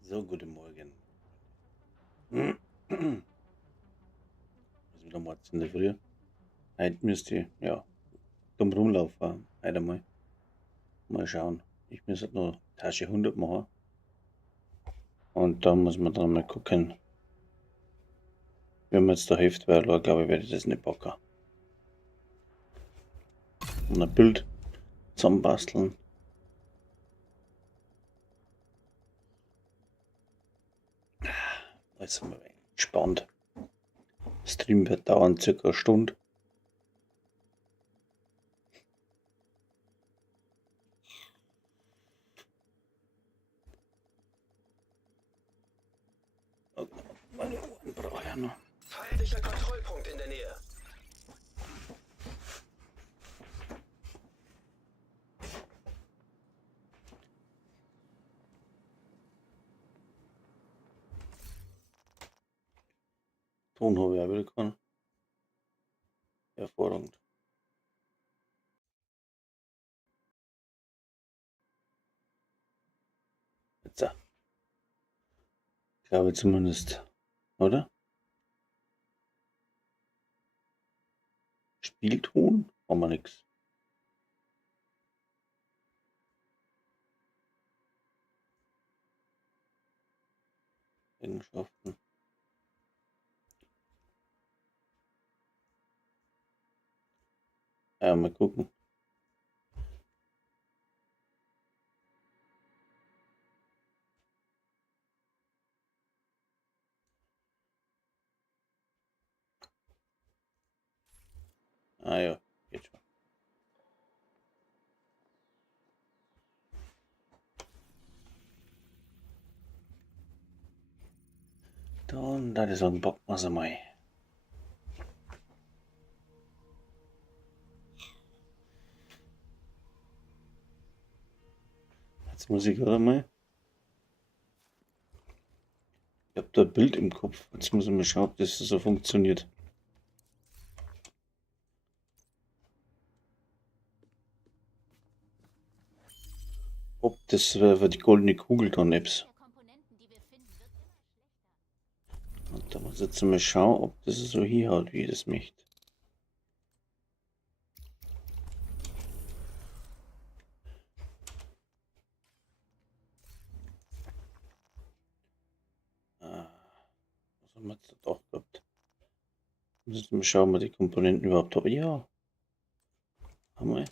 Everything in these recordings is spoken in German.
So, guten Morgen. Ist wieder mal in der Früh. Heute müsst ihr, ja, dumm rumlaufen. Heute einmal. Mal schauen. Ich muss halt noch Tasche 100 machen. Und da muss man dann mal gucken. Wenn man jetzt da hilft, weil glaube ich, werde ich das nicht packen. Und ein Bild zusammenbasteln. Da ist mal gespannt. Stream wird dauern circa eine Stunde. Meine Ohren brauche ich noch. Feindlicher Kontrollpunkt in der Nähe. Ton habe ich auch wieder können. Hervorragend. Jetzt, glaube ich zumindest, oder? Spielton? Haben wir nichts. Eigenschaften. Ja, mal gucken. Ah ja, geht schon. Dann, da ist ein Bock, was einmal. Jetzt muss ich gerade mal. Ich habe da ein Bild im Kopf. Jetzt muss ich mal schauen, ob das so funktioniert. Ob das für die goldene Kugel dann ist. Und da muss ich jetzt mal schauen, ob das so hinhaut, wie ich das möchte. Was haben wir jetzt da doch gehabt? Muss jetzt mal schauen, ob wir die Komponenten überhaupt haben. Ja, haben wir.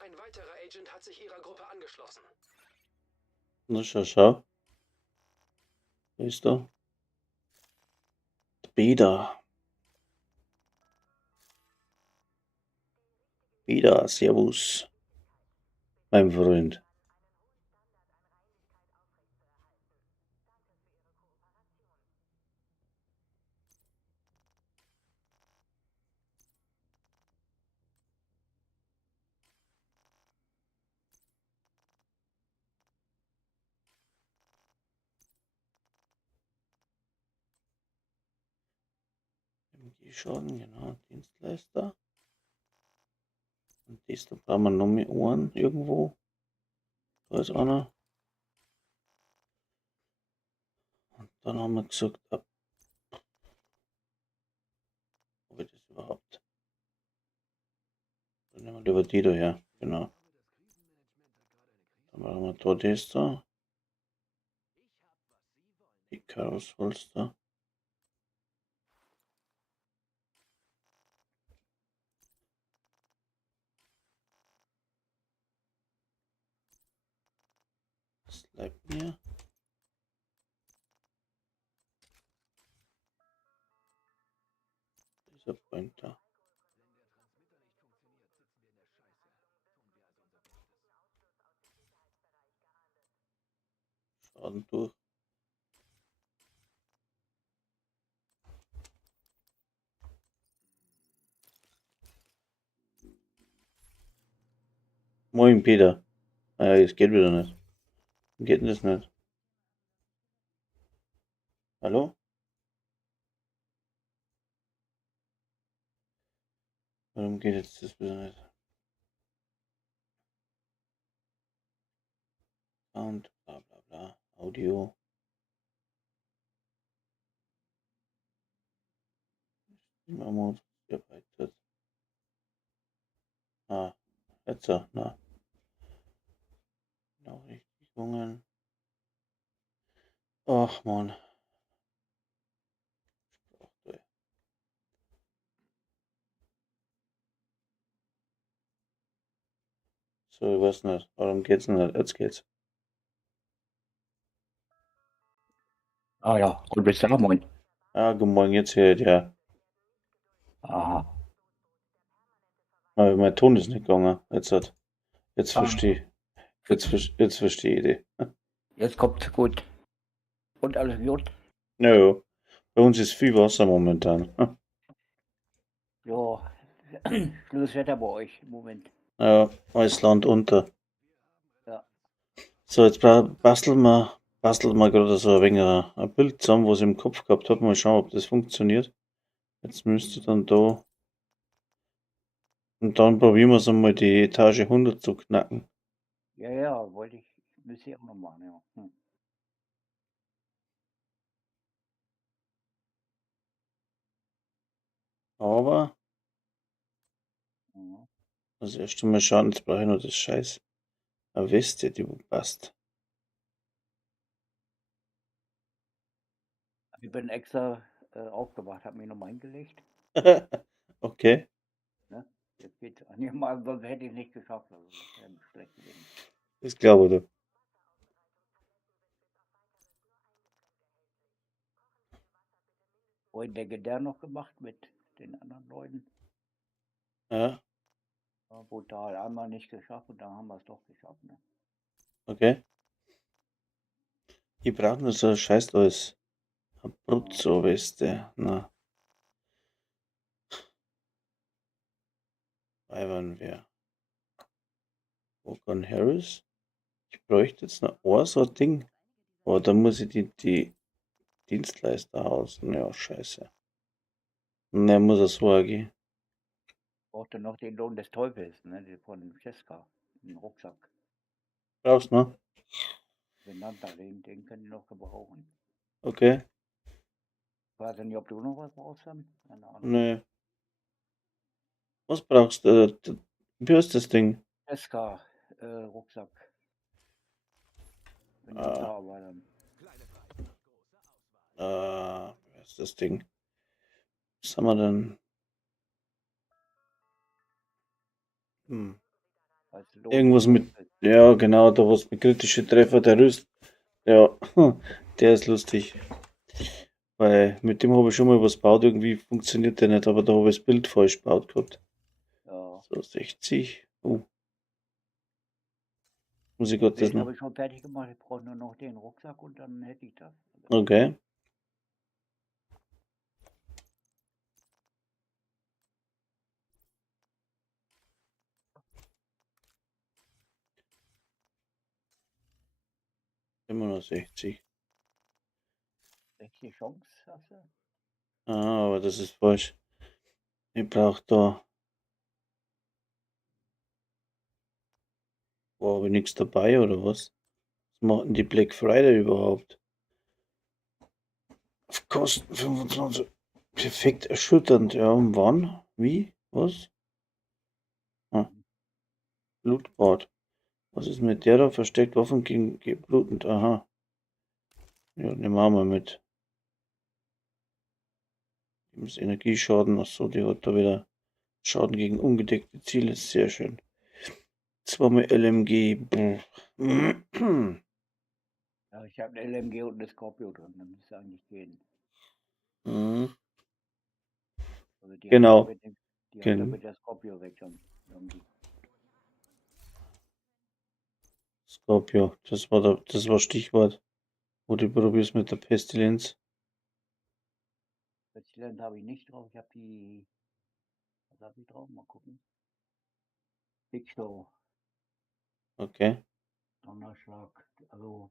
Ein weiterer Agent hat sich ihrer Gruppe angeschlossen. Na, schau. Wer ist da? Beda. Beda, servus. Mein Freund. Schon, genau, Dienstleister. Und das, da brauchen wir noch mehr Ohren irgendwo. Da ist einer. Und dann haben wir gesagt, ob ich das überhaupt. Dann nehmen wir lieber die da her, genau. wir da das da. Icarus Holster. Was bleibt mir? Dieser Pointer. Schaden durch. Moin Peter. Ah, es geht wieder nicht. Warum geht denn das nicht? Hallo? Warum geht jetzt das wieder nicht? Sound, bla bla bla. Audio. Mammut gearbeitet. Ah, jetzt so, na. Nachrichtigungen. Ach man. So, ich weiß nicht. Warum geht's denn nicht? Jetzt geht's. Ah ja, und bist du moin. Ah, guten Morgen, jetzt hört ja. Aha. Mein Ton ist nicht gegangen. Jetzt Ah. verstehe jetzt verstehe ich die. Jetzt kommt's gut. Und alles gut? No, bei uns ist viel Wasser momentan. Ja, schönes Wetter bei euch im Moment. Ja, alles Land unter. Ja. So, jetzt basteln wir gerade so ein wenig ein Bild zusammen, was ich im Kopf gehabt habe. Mal schauen, ob das funktioniert. Jetzt müsste dann da. Und dann probieren wir es einmal die Etage 100 zu knacken. Ja, müsste ich auch noch machen, ja. Aber Ja. das erste Mal schauen, jetzt brauche ich noch das Scheiß. Eine Weste, die wo passt. Ich bin extra aufgewacht, habe mich nochmal hingelegt. Okay. Ne? Jetzt geht's einigermaßen, sonst hätte ich es nicht geschafft. Also das wäre schlecht gewesen. Das glaube ich. Vorhin der Gedär noch gemacht mit den anderen Leuten. Ja, War brutal. Einmal nicht geschafft und dann haben wir es doch geschafft. Ne? okay. Ich brauche nur so ein Scheiß da ist. Eine Brutzo-Weste. Na. Ivan wer? Hogan Harris? Ich bräuchte jetzt noch ein so ein Ding. Aber da muss ich die Dienstleister hausen. Ja, scheiße. Ne, muss er so gehen. Brauchte noch den Lohn des Teufels, ne? Von Cesca, den Rucksack. Brauchst du noch? Benannter, den können die noch gebrauchen. Okay. Ich weiß nicht, ob du noch was brauchst dann? Keine Ahnung. Ne. Was brauchst du? Wie heißt das Ding? Cesca, Rucksack. Benannter aber dann. Wie heißt das Ding? Was haben wir denn? Weißt du, Lohn Irgendwas des mit. Teufels. Ja, genau, da was mit kritische Treffer der Rüst. Ja, der ist lustig. Weil mit dem habe ich schon mal was gebaut, irgendwie funktioniert der nicht, aber da habe ich das Bild falsch gebaut gehabt. Ja. So 60. Muss ich Gott das Den noch. habe ich schon fertig gemacht. Ich brauche nur noch den Rucksack und dann hätte ich das. Okay. Immer noch 60. 60 Chance hast du? Ah, aber das ist falsch. Ich brauche da. Boah, habe ich nichts dabei oder was? Was macht denn die Black Friday überhaupt? Auf Kosten 25. Perfekt erschütternd. Ja, und wann? Wie? Was? Ah. Lootboard. Was ist mit der da? Versteckt Waffen gegen blutend. Aha. Ja, nehmen wir mal mit. Das Energieschaden. Achso, die hat da wieder Schaden gegen ungedeckte Ziele. Sehr schön. Zweimal LMG. Ja, ich habe eine LMG und eine Scorpio drin, dann müsste eigentlich gehen. Mhm. Also die Genau. hat die Gen- hat mit der Scorpio weg dann. Irgendwie. Scorpio, das war Stichwort. Oder probier's mit der Pestilenz. Pestilenz habe ich nicht drauf. Ich habe die. Was habe ich drauf? Mal gucken. Big Show, Okay. Donnerschlag. Also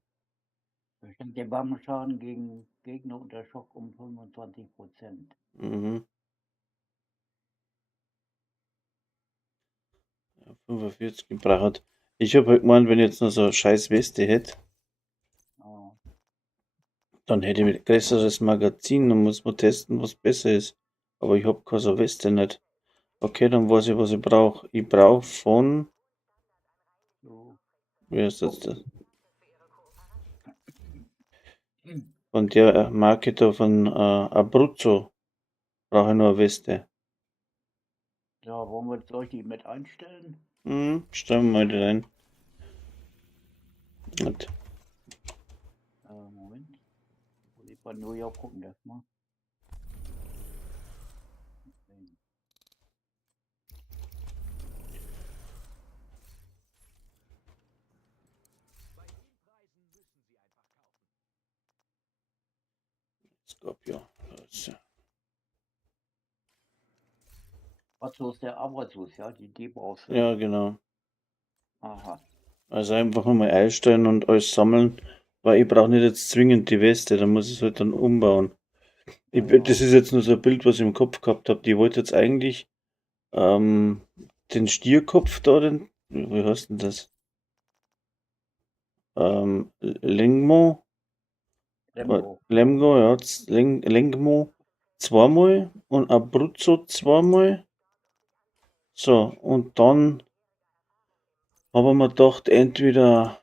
bestimmt der Waffenschaden gegen Gegner unter Schock um 25%. Mhm. Ja, 45 gebraucht. Ich habe halt gemeint, wenn ich jetzt noch so eine scheiß Weste hätte, Ah, dann hätte ich ein größeres Magazin, dann muss man testen, was besser ist. Aber ich habe keine so Weste nicht. Okay, dann weiß ich, was ich brauche. Ich brauche so. wie heißt Oh. das? Von der Marke da von Abruzzo brauche ich nur eine Weste. Ja, soll ich die mit einstellen? Stellen wir mal die rein. Gut. Moment. Muss ich bei New York gucken erstmal. Scorpio. So. Was der Arbeitslos, ja, die brauchst du. Ja, genau. Aha. Also einfach nochmal einstellen und alles sammeln, weil ich brauche nicht jetzt zwingend die Weste, dann muss ich es halt dann umbauen. Ja, Das ist jetzt nur so ein Bild, was ich im Kopf gehabt habe. Die wollte jetzt eigentlich ähm, den Stierkopf da, wie heißt denn das? Lengmo, Lemgo. Lemgo, ja, Lengmo zweimal und Abruzzo zweimal. So, und dann haben wir gedacht, entweder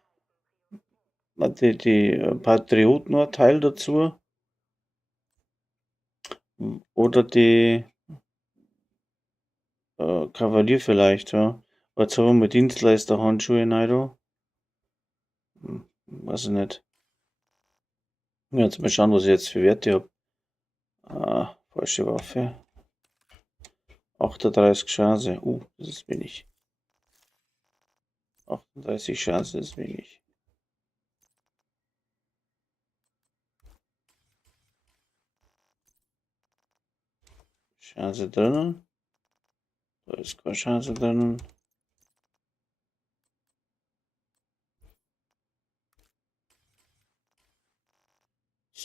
die Patriot noch ein Teil dazu oder die Kavalier vielleicht, ja. Aber jetzt haben wir Dienstleister-Handschuhe rein, da. Weiß ich nicht. Ja, jetzt mal schauen, was ich jetzt für Werte habe. Falsche Waffe. 38 Chance. Das ist wenig. 38 Chance ist wenig. Chance drinnen. Da ist keine Chance drinnen.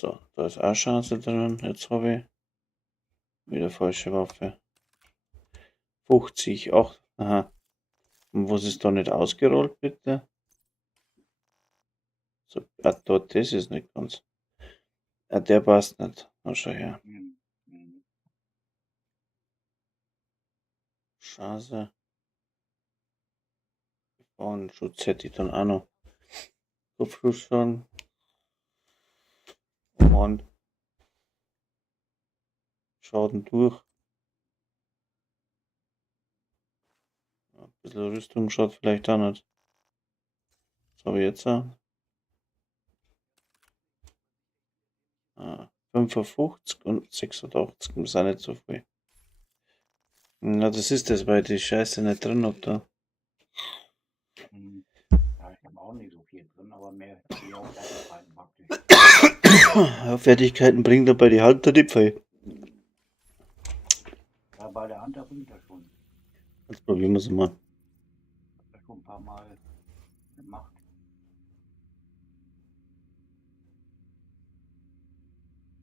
So, da ist auch Chance drinnen. Jetzt habe ich wieder falsche Waffe. 50, 8. Aha. Und was ist da nicht ausgerollt, bitte? So, dort, das ist nicht ganz. Der passt nicht. Na, schau her. Hm. Hm. Chance. Und Schutz hätte ich dann auch noch. Kopfschuss und Schaden durch. Ein bisschen Rüstung schaut vielleicht auch nicht. Was habe ich jetzt? 55 und 86. Das ist auch nicht so viel. Ja, das ist das, weil ich die Scheiße nicht drin habe da. Hm. Ja, ich habe auch nicht so viel drin, aber mehr die auch Fertigkeiten praktisch. Ja, Fertigkeiten bringt dabei die Hand der Dipfel. Ja, bei der Hand bringt das schon. Jetzt probieren wir es mal. Ich habe das schon ein paar Mal gemacht.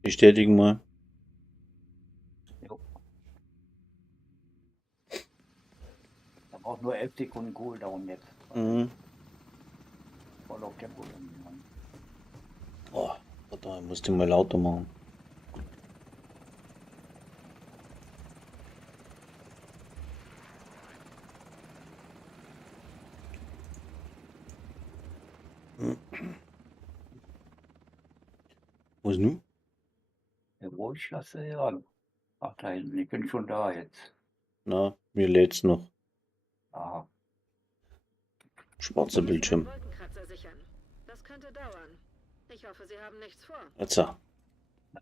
Bestätigen mal. Jo. Da braucht nur 11 Sekunden Cooldown jetzt. Mhm. Voll auf Tempo dann. Oh, warte, ich muss den mal lauter machen. Wo ist nu? Ja, wo ich lasse, ja. Ach, da hinten, ich bin schon da jetzt. Na, mir lädt's noch. Aha. Schwarzer Bildschirm. Wolkenkratzer sichern. Das könnte dauern. Ich hoffe, Sie haben nichts vor. Jetzt so.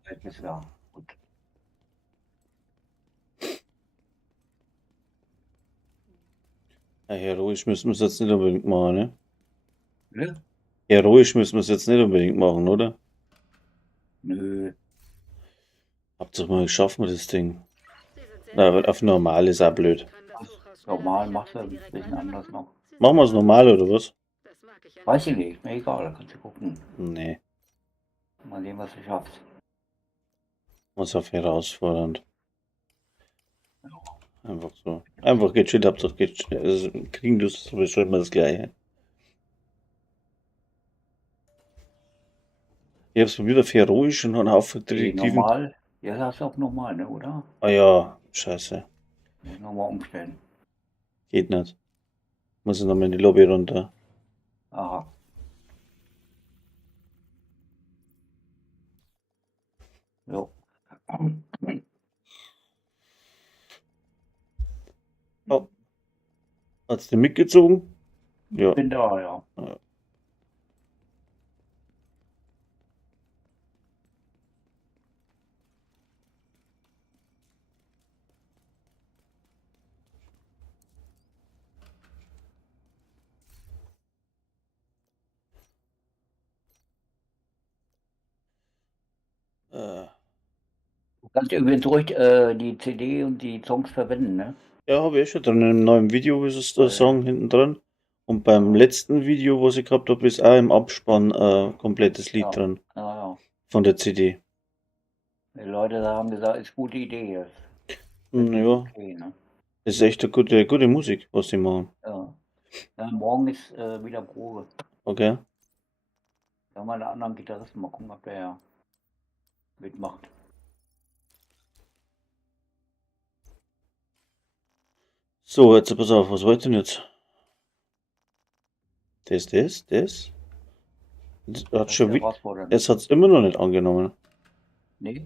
Jetzt ist da. Gut. Ja, heroisch müssen wir es jetzt nicht unbedingt machen, ne? Ne? Heroisch müssen wir es jetzt nicht unbedingt machen, oder? Nö. Hauptsache mal geschafft mit das Ding. Sie sind sehr Na, wird auf normal ist auch blöd. Sie können das Hochhaus schneller Normal sichern, machst du wenn ein Sie direkt bisschen weitermachen. anders noch. Sie sind Machen wir es aber- normal, oder was? Das mag ich ja Weiß nicht. ich nicht, mir egal, kannst du gucken. Nee, Mal sehen, was du schaffst. was auf herausfordernd. Einfach so. Einfach geht shit, Hauptsache geht shit. Also, kriegen du sowieso immer das Gleiche. Ich hab's probiert auf heroisch und einen Haufen Nee, Detektiven. normal. Ja, das ist auch normal, ne, oder? Ah ja, scheiße. Muss nochmal umstellen. Geht nicht. Muss ich nochmal in die Lobby runter. Aha. Jo. Oh. Hat's den mitgezogen? Ja. Bin da, ja. Du kannst übrigens ruhig die CD und die Songs verwenden, ne? Ja, habe ich schon drin. Im neuen Video ist es der Song hinten dran. Und beim letzten Video, was ich gehabt habe, ist auch im Abspann komplettes Lied Ja. dran. Ja. Von der CD. Die Leute haben gesagt, ist gute Idee jetzt. Ja, Okay, ne? das ist echt eine gute Musik, was die machen. Ja. Ja, morgen ist wieder Probe. Okay. Da haben wir einen anderen Gitarristen. Mal gucken, ob der mitmacht. So, jetzt pass auf, was wollt ihr denn jetzt? Das. Das hat schon wieder. herausfordernd. Es hat's immer noch nicht angenommen. Nee?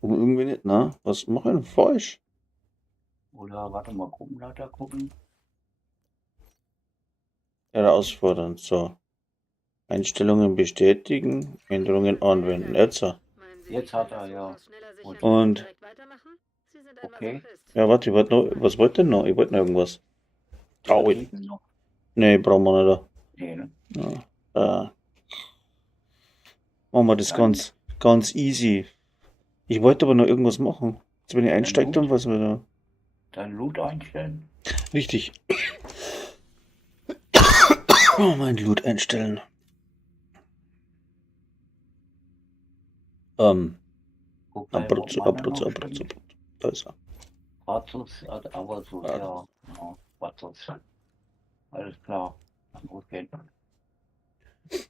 Irgendwie nicht, ne? Was mache ich denn falsch? Oder warte mal, Gruppenleiter gucken. Herausfordernd, so. Einstellungen bestätigen, Änderungen anwenden. Jetzt. Meinen Sie, Jetzt ich kann hat er, das ja. Hochhaus schneller sichern, Und- wenn Sie Und- direkt weitermachen? Sie sind ein Okay. Masochist. Ja, warte, ich wollte noch. Was wollt ihr noch? Ich wollte noch irgendwas. Traurig. Vertreten noch? Nee, brauchen wir nicht. Nee, ne? Ja. Machen wir das Nein. ganz easy. Ich wollte aber noch irgendwas machen. Jetzt, wenn ich einsteige, gut. dann was wir da. Dann Loot einstellen. Richtig. Oh, mein Loot einstellen. Guck mal, Abruzzo. Da ist er. Brazos, aber so, Ja. ja. Brazos. Alles klar. Kann losgehen.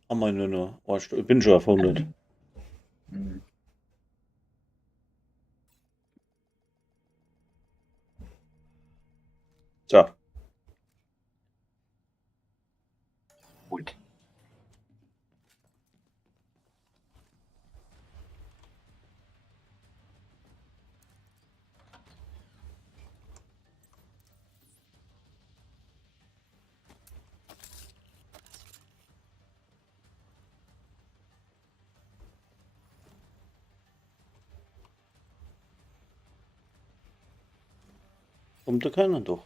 Haben wir nur noch. Oh, ich bin schon auf 100. Hm. So. Gut. Kommt da keiner durch?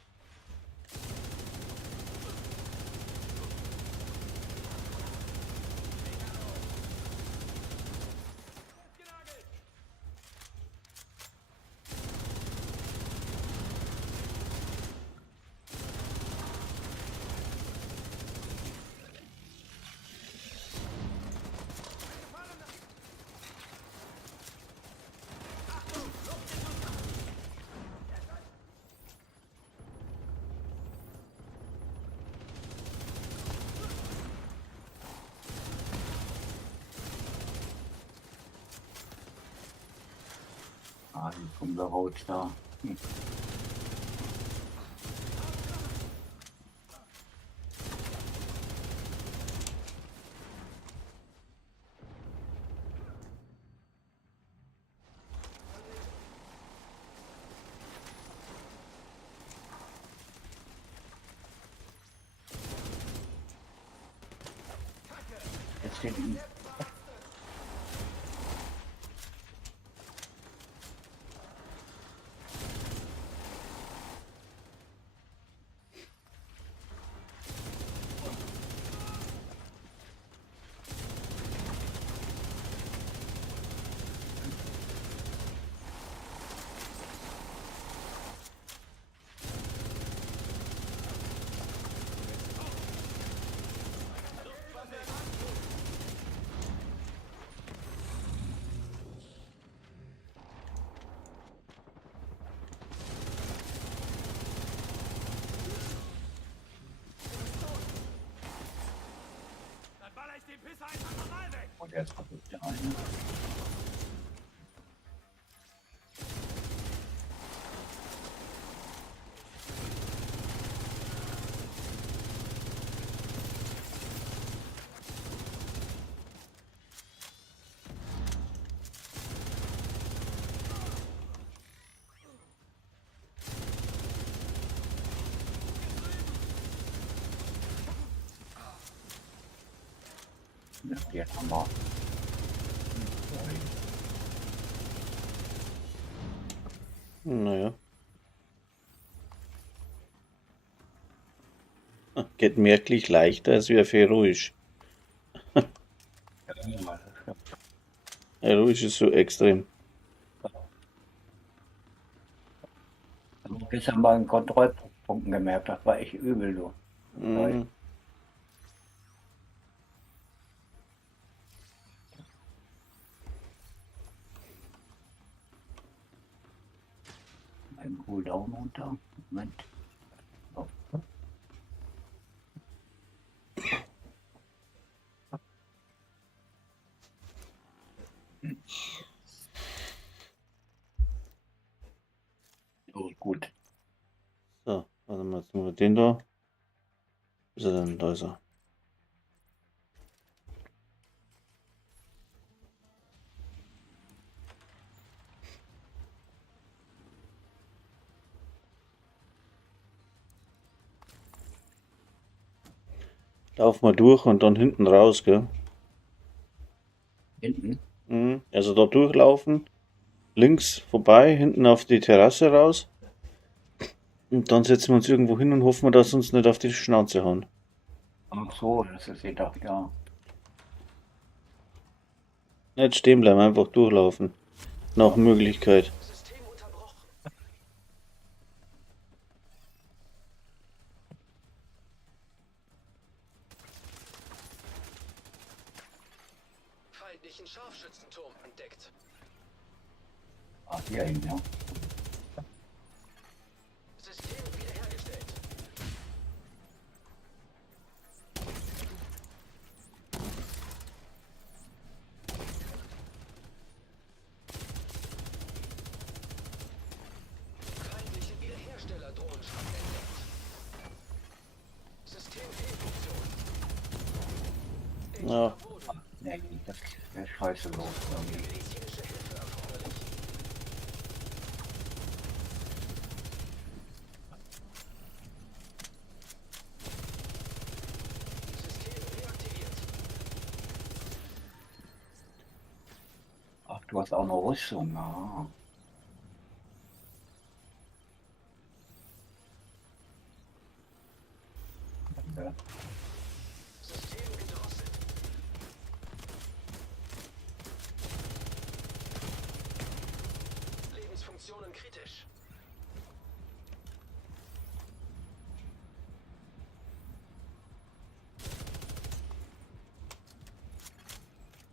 Ah, jetzt kommt der Rot da. hinten. Und jetzt versucht der eine. Ja, jetzt haben wir. Naja. Geht merklich leichter als wie auf heroisch. Heroisch ist so extrem. Gestern bei den Kontrollpunkten gemerkt, das war echt übel, du. Mhm. Ein Cooldown runter. Moment. So. So, gut. So, warte mal, jetzt machen wir den da. Wo ist er denn? Da ist er. Lauf mal durch und dann hinten raus, gell? Hinten. Mhm. Also da durchlaufen, links vorbei, hinten auf die Terrasse raus. Und dann setzen wir uns irgendwo hin und hoffen, dass uns nicht auf die Schnauze hauen. Ach so, das ist jedoch, ja. Nicht stehen bleiben, einfach durchlaufen. Nach Möglichkeit. System unterbrochen. Feindlichen Scharfschützenturm entdeckt. Ach, hier hin, ja. System wiederhergestellt. Feindliche Wiederhersteller-Drohnenschrank entdeckt. System Fehlfunktion. Ja. Agent am Boden. Nee, das ist scheiße los. Irgendwie. Medizinische Hilfe erforderlich. System reaktiviert. Ach, du hast auch noch Rüstung. Ah. Ja. System gedrosselt. Lebensfunktionen kritisch.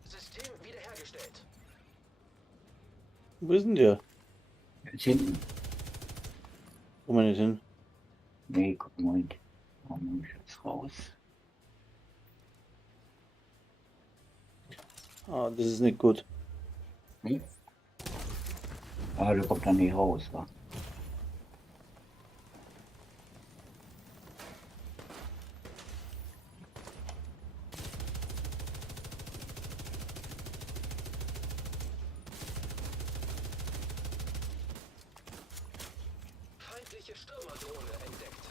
System wiederhergestellt. Wo ist denn der? Jetzt hinten. Wo wir nicht hin? Nee, guck mal. Oh, muss ich jetzt raus. Ah, das ist nicht gut. Hm? Ah, der kommt dann nicht raus, wa? Feindliche Stürmerdrohne entdeckt.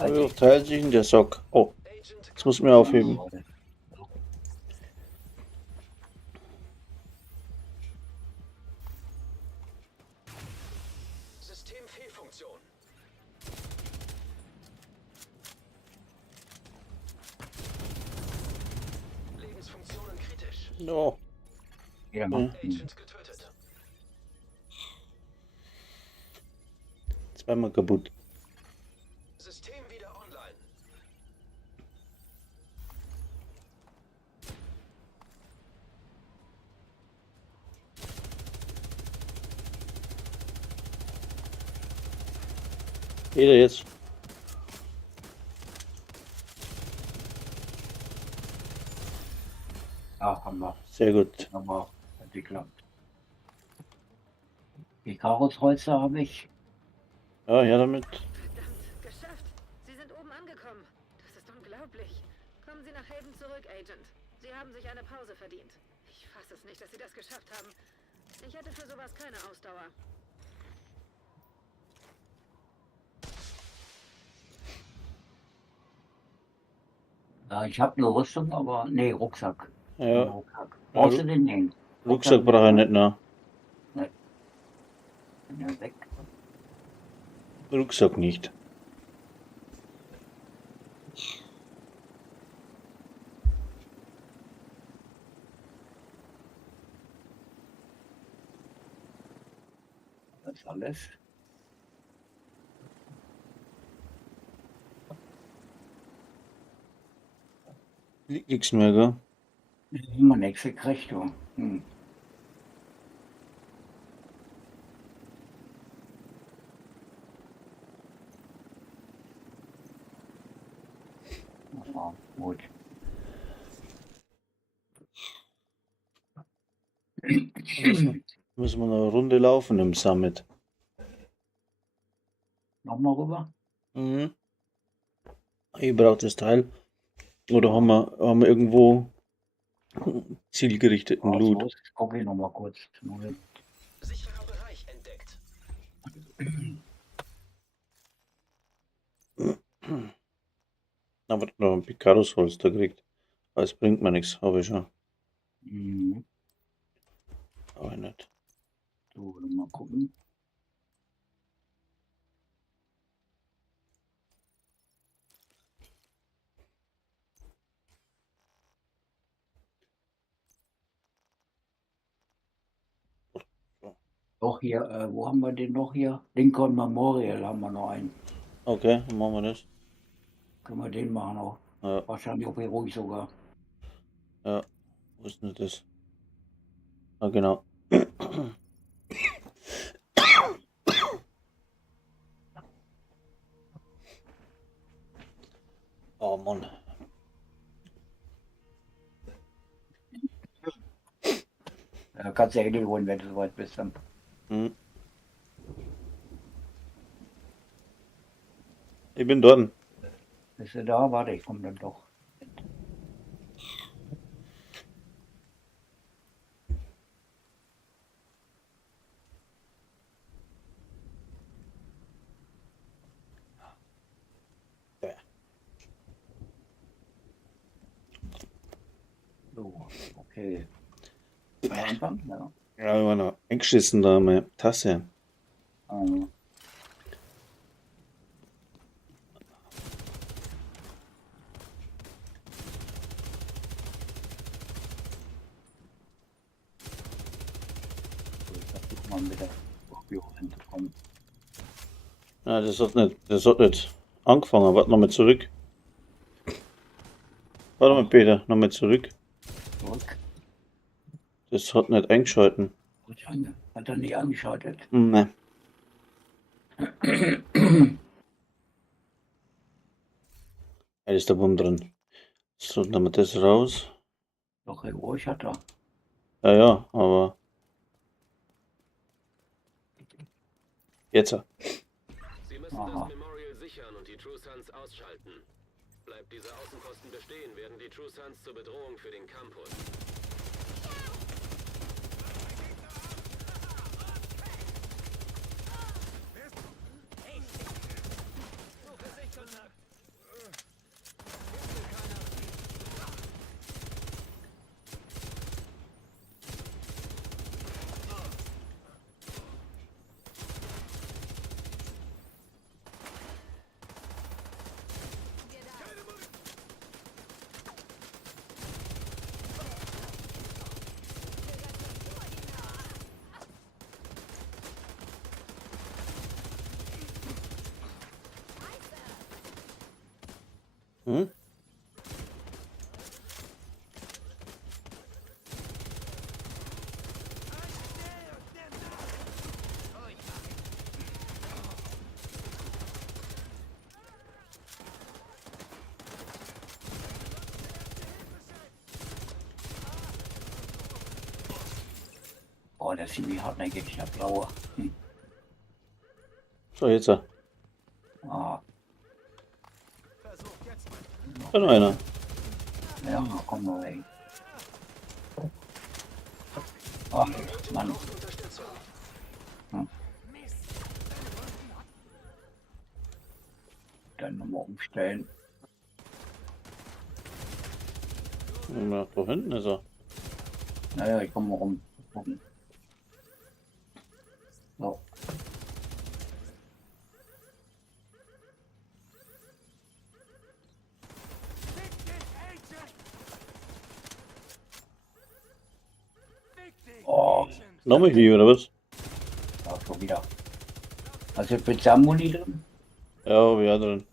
Halt Wie teilt sich denn der Sock? Oh, Agent das muss mir aufheben. Systemfehlfunktion. Lebensfunktionen kritisch. No. Ja, Agent getötet. Zweimal kaputt. System wieder online. Jeder jetzt. ja, haben wir. Sehr gut. Aber hat geklappt. Die Karosholzer habe ich. Ja, ja damit. Verdammt, geschafft. Sie sind oben angekommen. Das ist unglaublich. Kommen Sie nach Haven zurück, Agent. Sie haben sich eine Pause verdient. Ich fasse es nicht, dass Sie das geschafft haben. Ich hätte für sowas keine Ausdauer. Ja, ich habe eine Rüstung, aber nee, Rucksack. Ja, Rucksack. Brauchst du den nicht? Rucksack brauche ich nicht mehr. Ja, weg. Rucksack nicht. Das ist alles. Liegt nichts mehr, gell? Immer nichts gekriegt, du. Hm. Ja, gut. Müssen wir noch eine Runde laufen im Summit. Nochmal rüber. Mhm. Ich brauche das Teil. Oder haben wir irgendwo zielgerichteten Was Loot? los? Guck ich nochmal kurz. Moment. Sicherer Bereich entdeckt. Aber noch ein Picaros-Holster gekriegt. Das bringt mir nichts, habe ich schon. Mhm. Aber nicht. So, mal gucken. Doch hier, wo haben wir den noch hier? Lincoln Memorial haben wir noch einen. Okay, dann machen wir das. Können wir den machen auch. Ja, Wahrscheinlich auf ruhig sogar. ja. Wo ist denn das? Ah, genau. Oh Mann. Kannst du ja eh holen, wenn du soweit bist. Dann. Hm. Ich bin dort. Bist du da? Warte, ich komme dann doch. Ja. So, okay. Am Anfang? Ja. Ja, ich war noch eingeschissen da meine Tasse. Ähm, so, ich versuche mal mit der Scorpio hinzukommen. Ja, das hat nicht angefangen. Warte nochmal zurück. Warte mal, Peter, nochmal zurück. Zurück. Das hat nicht eingeschalten. Hat er nicht angeschaltet. Ne. Da ist der Bumm drin. So, dann nehmen wir das raus. Doch, ruhig hat er. Ja, ja, aber. Jetzt. Sie müssen Aha. das Memorial sichern und die True Sons ausschalten. Bleibt dieser Außenposten bestehen, werden die True Sons zur Bedrohung für den Campus. Hm? Oh, der Simi hartnäckig, ich hab blaue. So, jetzt. Da Ah, ist noch einer. ja, komm mal weg. Ach, Mann. Dann nochmal umstellen. Ja, da hinten ist er. Naja, ich komme mal rum. Gucken. So. Oh, Nochmal hier, oder was? da schon wieder. Hast du Pizzamuni drin? Ja, wir drin.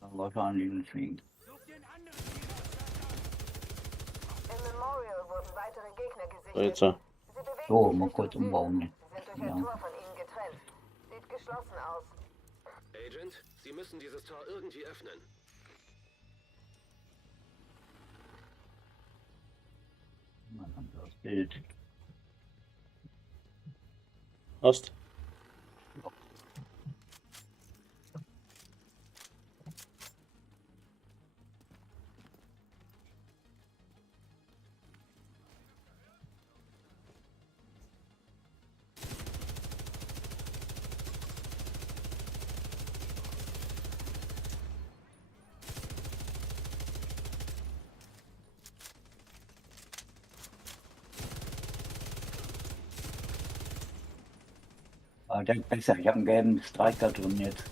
Dann wahrscheinlich deswegen. Im Memorial wurden weitere Gegner So, gesichtet. jetzt. Sie bewegen So, sich mal nicht kurz durch umbauen. Wege. Sie sind durch Ja. ein Tor von ihnen getrennt. Sieht geschlossen aus. Agent, Sie müssen dieses Tor irgendwie öffnen. Dann haben wir das Bild. Hast? Aber der ist besser. Ich habe einen gelben Striker drin jetzt.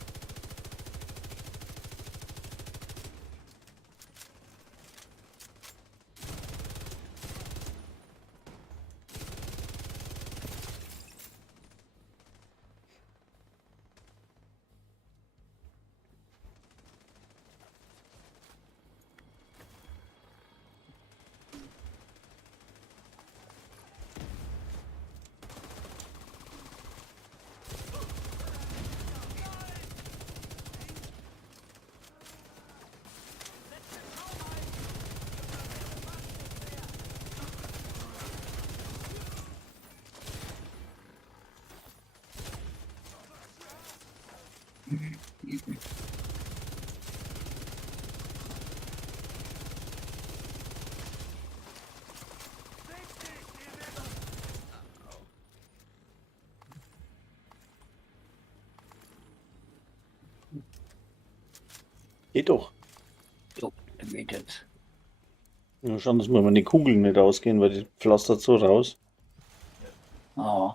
Geht doch. So, der geht jetzt. Ja, schauen, dass wir mal die Kugeln nicht ausgehen, weil die pflastert so raus. Ah,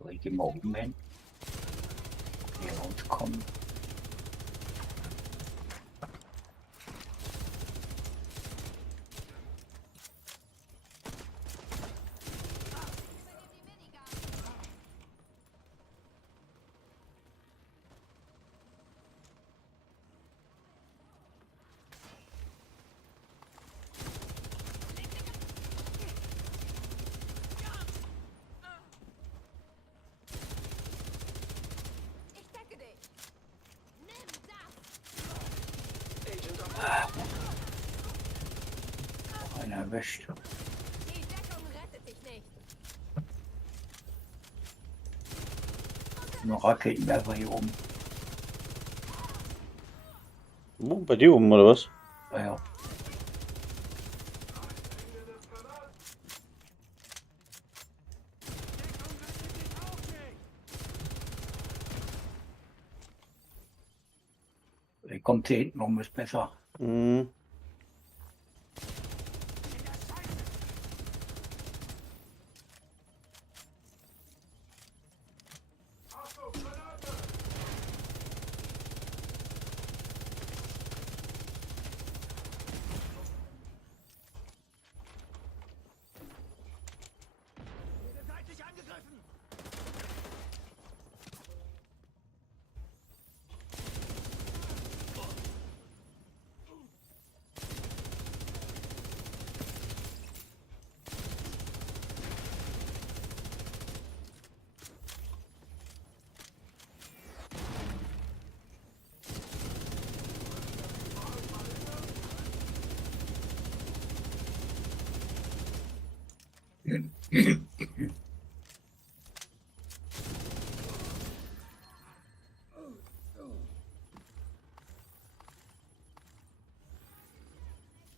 so, ich gehe mal oben hin. Hier rauskommen. Ich decke dich. Nimm das. Agent auf Einer erwischt. Die Deckung rettet dich nicht. Nur Raketenwerfer hier oben. Oh, bei dir oben, oder was? Ja. Der kommt hier hinten rum, ist besser. Hm.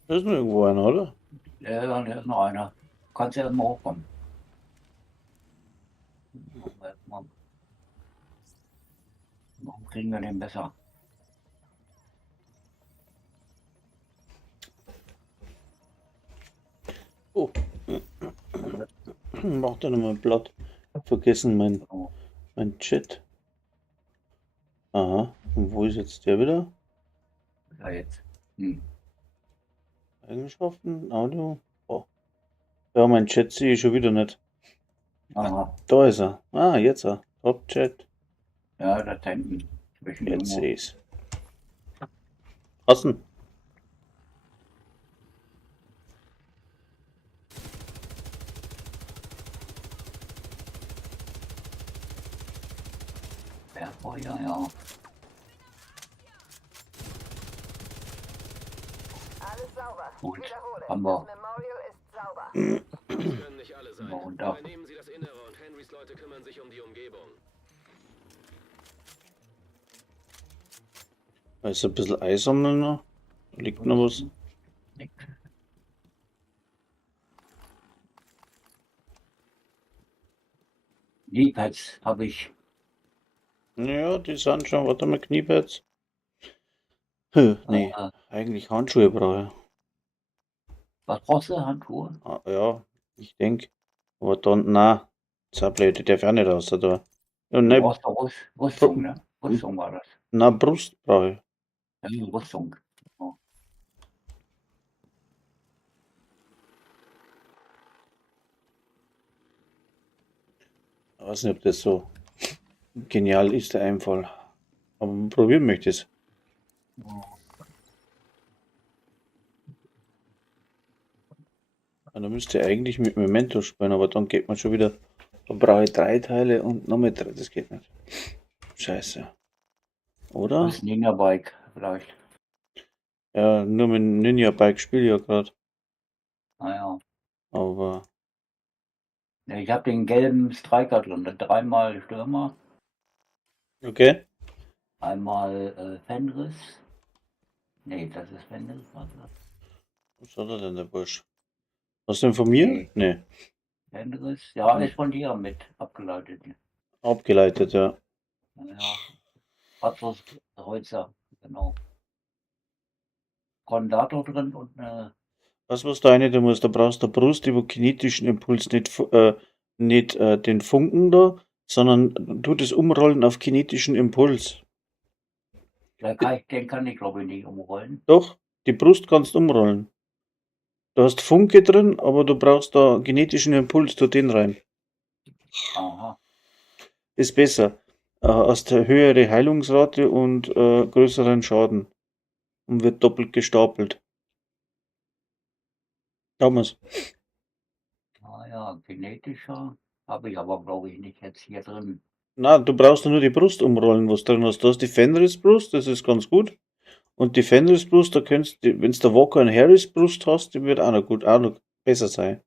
Da ist noch irgendwo einer, oder? Ja, da ist noch einer. Kannst ja mal hochkommen. Warum kriegen wir den besser? Oh. Mach da nochmal Blatt. Vergessen So, mein Chat. Aha. Und wo ist jetzt der wieder? da jetzt. Eigenschaften, Audio. Oh. Ja, mein Chat sehe ich schon wieder nicht. Aha. Da ist er. Ah, jetzt er. Top Chat. Ja, da hinten. Zwischen Jetzt irgendwo. sehe ich's. Außen. Ja, oh, ja. Alles sauber. Gut, Wiederhole. haben wir. Das Memorial ist sauber. Das können nicht alle sein. Und da. Übernehmen Sie das Innere und Henrys Leute kümmern sich um die Umgebung. Da ist ein bisschen Eis sammeln noch. Da liegt noch was. Kniepads habe ich. Ja, die sind schon. Warte mal, Kniepads. Nee, eigentlich Handschuhe brauche Was brauchst du? Handschuhe? ich. Ah, ja, ich denke. Aber dann, na, Zablette, der darf auch nicht raus da. Ja, Du ne, brauchst doch Rüstung, ne? Rüstung war das. na, Brust brauche ich. Ja, Rüstung. Ich weiß nicht, ob das so genial ist, der Einfall. Aber probieren möchte ich es. Ja, da müsste ich eigentlich mit Memento spielen, aber dann geht man schon wieder. Da brauche ich 3 Teile und nochmal 3. Das geht nicht. Scheiße. Oder? Das Ninja-Bike vielleicht. Ja, nur mit Ninja Bike spiele ich ja gerade. Naja. Aber. Ja, ich habe den gelben Striker drin. 3-mal Stürmer, Okay. einmal Fenris. Nee, das ist Fenris. Warte. Was hat er denn, der Bursch? Hast du den von mir? Nee. Nee. Fenris, ja, ist von dir mit abgeleitet. Abgeleitet, ja. Ja. Patros Holzer, genau. Kondator drin und eine. Was du eine, du musst, da brauchst du Brust über kinetischen Impuls, nicht den Funken da, sondern du das umrollen auf kinetischen Impuls. Den kann ich glaube ich nicht umrollen. Doch, die Brust kannst du umrollen. Du hast Funke drin, aber du brauchst da genetischen Impuls, tu den rein. Aha. Ist besser. Hast eine höhere Heilungsrate und größeren Schaden. Und wird doppelt gestapelt. Schauen wir's. Naja, genetischer habe ich aber glaube ich nicht jetzt hier drin. Na, du brauchst nur die Brust umrollen, was drin hast. Du hast die Fenris-Brust, das ist ganz gut. Und die Fenris-Brust, da könntest du, wenn du der Walker und Harris-Brust hast, die wird auch noch gut, auch noch besser sein.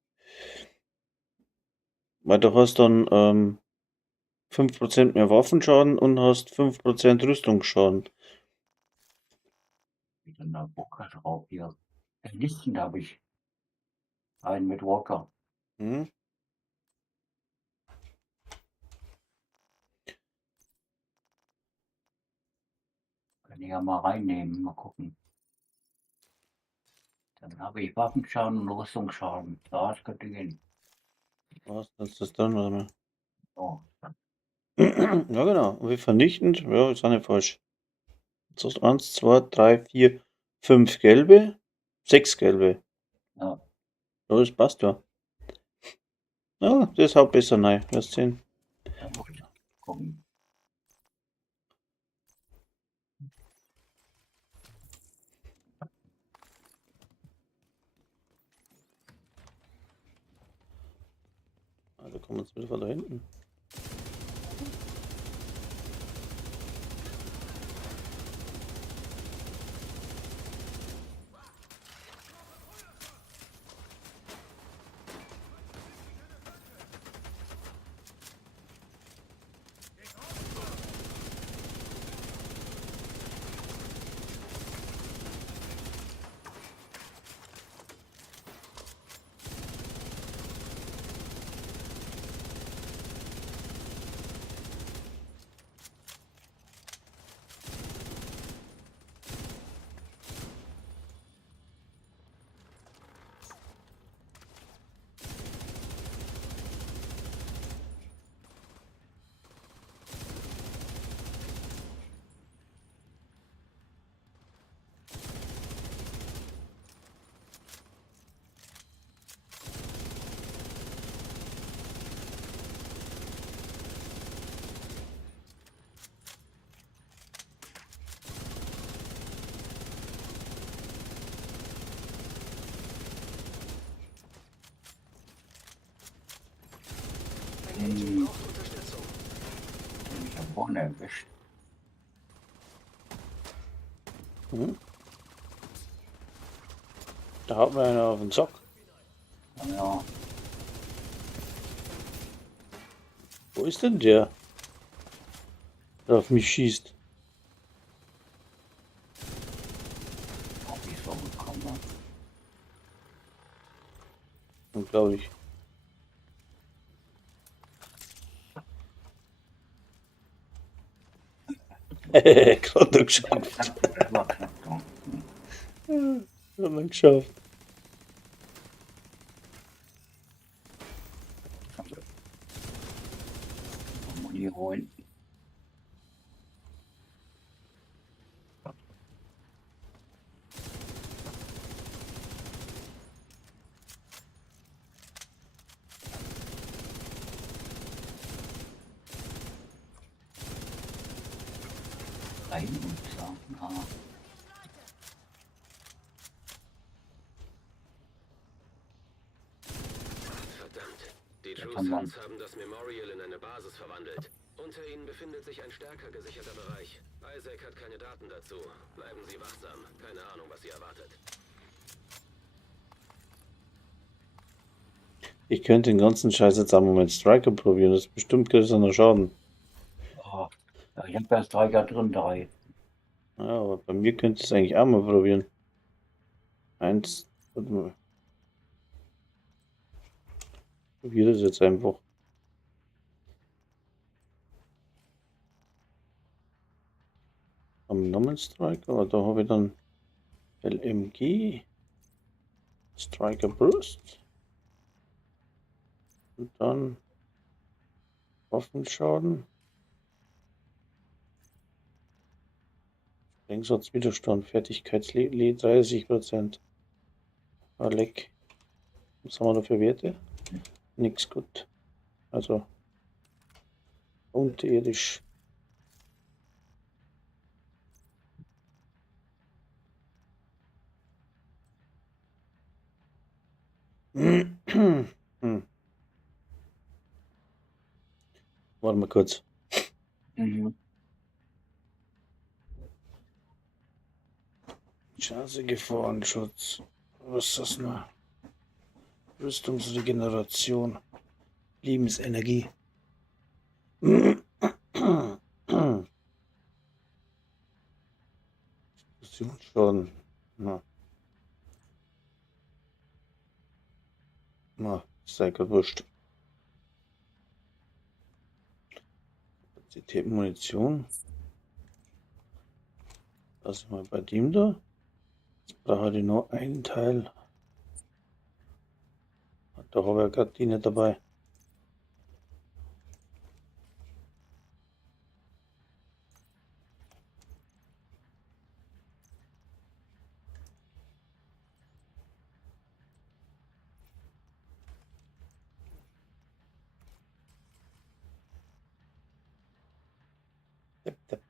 Weil du hast dann 5% mehr Waffenschaden und hast 5% Rüstungsschaden. Wie denn da Walker drauf hier? Listen habe ich. Einen mit Walker. Hm? Kann ich ja mal reinnehmen, mal gucken. Dann habe ich Waffenschaden und Rüstungsschaden. Ja, das könnte gehen. Was ist das dann? Warte mal. So. Ja, genau. Und wie vernichtend? Ja, ist auch nicht falsch. Jetzt hast du 1, 2, 3, 4, 5 gelbe, 6 gelbe. Ja. Ja, das passt ja. Ja, das haut besser rein. Wirst sehen. Da muss ich gucken. Ah, da kommen wir jetzt wieder von da hinten. mehr erwischt. Hm? Da haut mir einer auf den Sack. Ja, Wo ist denn der auf mich schießt? auch wie ich so gekommen bin. Unglaublich. Gerade noch geschafft. Das war knapp so. Hat man geschafft. Muni holen. Rein und sagen, ah, Verdammt. Die True kann man. Sons haben das Memorial in eine Basis verwandelt. Unter ihnen befindet sich ein stärker gesicherter Bereich. Isaac hat keine Daten dazu. Bleiben Sie wachsam. Keine Ahnung, was Sie erwartet. Ich könnte den ganzen Scheiß jetzt einmal mit Striker probieren. Das ist bestimmt größerer Schaden. Oh, ja, ich habe ja Striker drin, 3. Ja, aber bei mir könnte ich es eigentlich auch mal probieren. Eins. Warte mal. Probiere das jetzt einfach. Am Namen Striker, aber da habe ich dann LMG, Striker Burst und dann Waffenschaden, Sprengsatzwiderstand, Fertigkeitsle 30%. Ah, leck. Was haben wir da für Werte? Nix gut. Also unterirdisch. Hm. Warte mal kurz. Mhm. Chance, Gefahrenschutz. Was ist das noch? Rüstungsregeneration. Lebensenergie. Explosionschaden. Na, ist ja wurscht. Kapazität Munition. Lass mal bei dem da. Jetzt brauche ich nur einen Teil. Da habe ich ja gerade die nicht dabei.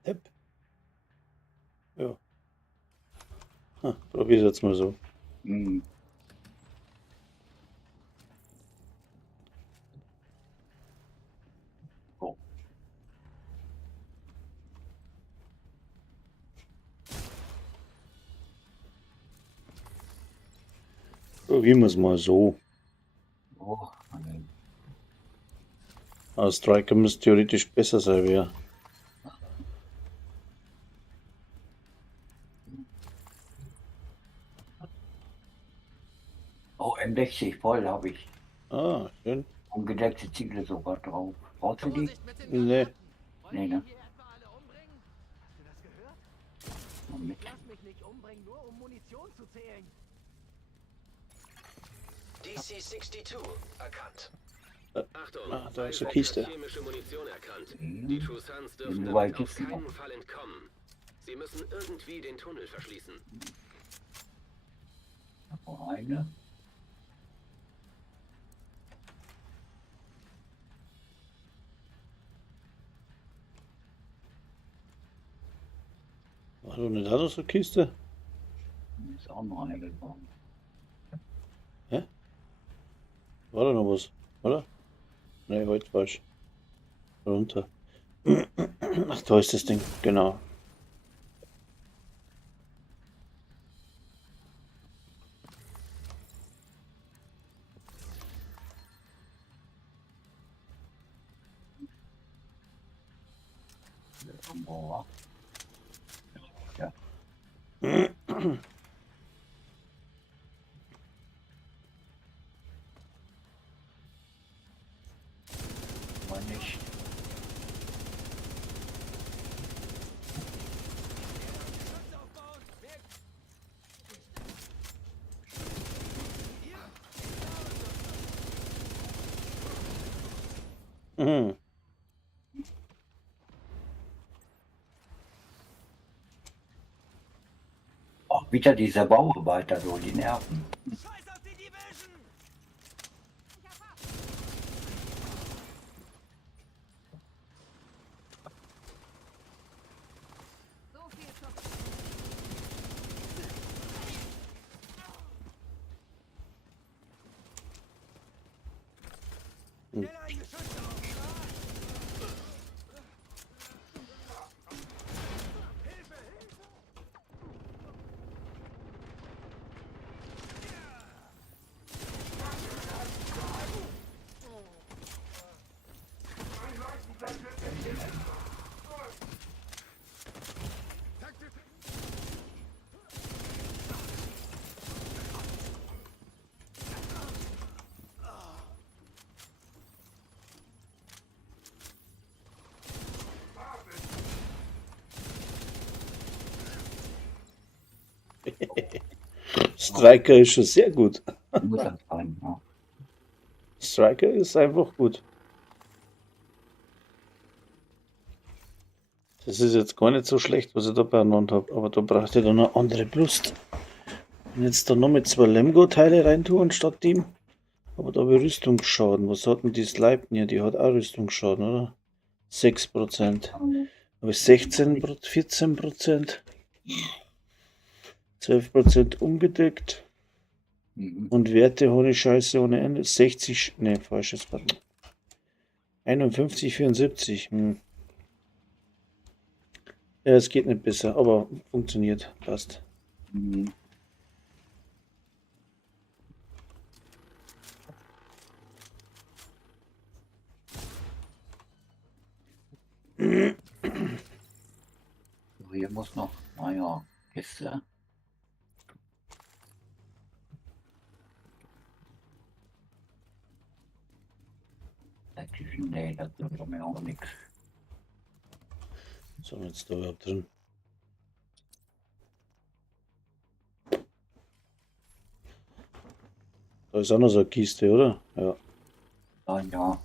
Tipp. Ja. Probier's jetzt mal so. Mhm. Oh. Probieren wir es mal so. Oh, okay. Aber Striker müsste theoretisch besser sein, wäre. Oh, M60 voll habe ich. Ah, schön. Ungedeckte Ziele sogar drauf. Brauchst du die? Vorsicht mit den Nee. Granaten. Wollen Nee, wir ne? hier etwa alle umbringen? Hast du das gehört? Mal mit. Ich lass mich nicht umbringen, nur um Munition zu zählen. DC-62 erkannt. Achtung, Da ist eine Isaac Kiste. hat chemische Munition erkannt. Mhm. Die True Sons dürfen Wenn du damit weit auf bist, keinen noch. Fall entkommen. Sie müssen irgendwie den Tunnel verschließen. Noch eine. War doch nicht auch noch so eine Kiste? Ist auch noch eine gekommen. War da noch was, oder? Nee, heute falsch. Runter. Ach, da ist das Ding, genau. Irgendwo. Ja, aber nicht. Schutz aufbauen. Weg. Mhm. Oh, wieder diese Bauarbeiter, so die nerven. Scheiß auf die Division. So viel zur Stell ein Geschütz auf. Hilfe, Hilfe. Striker ist schon sehr gut. Muss das sein, ja. Striker ist einfach gut. Das ist jetzt gar nicht so schlecht, was ich da beieinander habe, aber da braucht ihr dann eine andere Brust. Wenn ich jetzt da noch mit 2 Lemgo-Teile reintun statt dem, aber da habe ich Rüstungsschaden. Was hat denn die Sleipnir? Die hat auch Rüstungsschaden, oder? 6%. Habe ich 14%, 12% unbedeckt. Mhm. Und Werte habe ich scheiße ohne Ende. 60, ne, falsches Button. 51, 74. Ja, es geht nicht besser, aber funktioniert. Passt. Mhm. So, hier muss noch, naja, Kiste. Nee, das ist mir auch nichts. Was haben wir jetzt da überhaupt drin? Da ist auch noch so eine Kiste, oder? Ja. Ah, ja.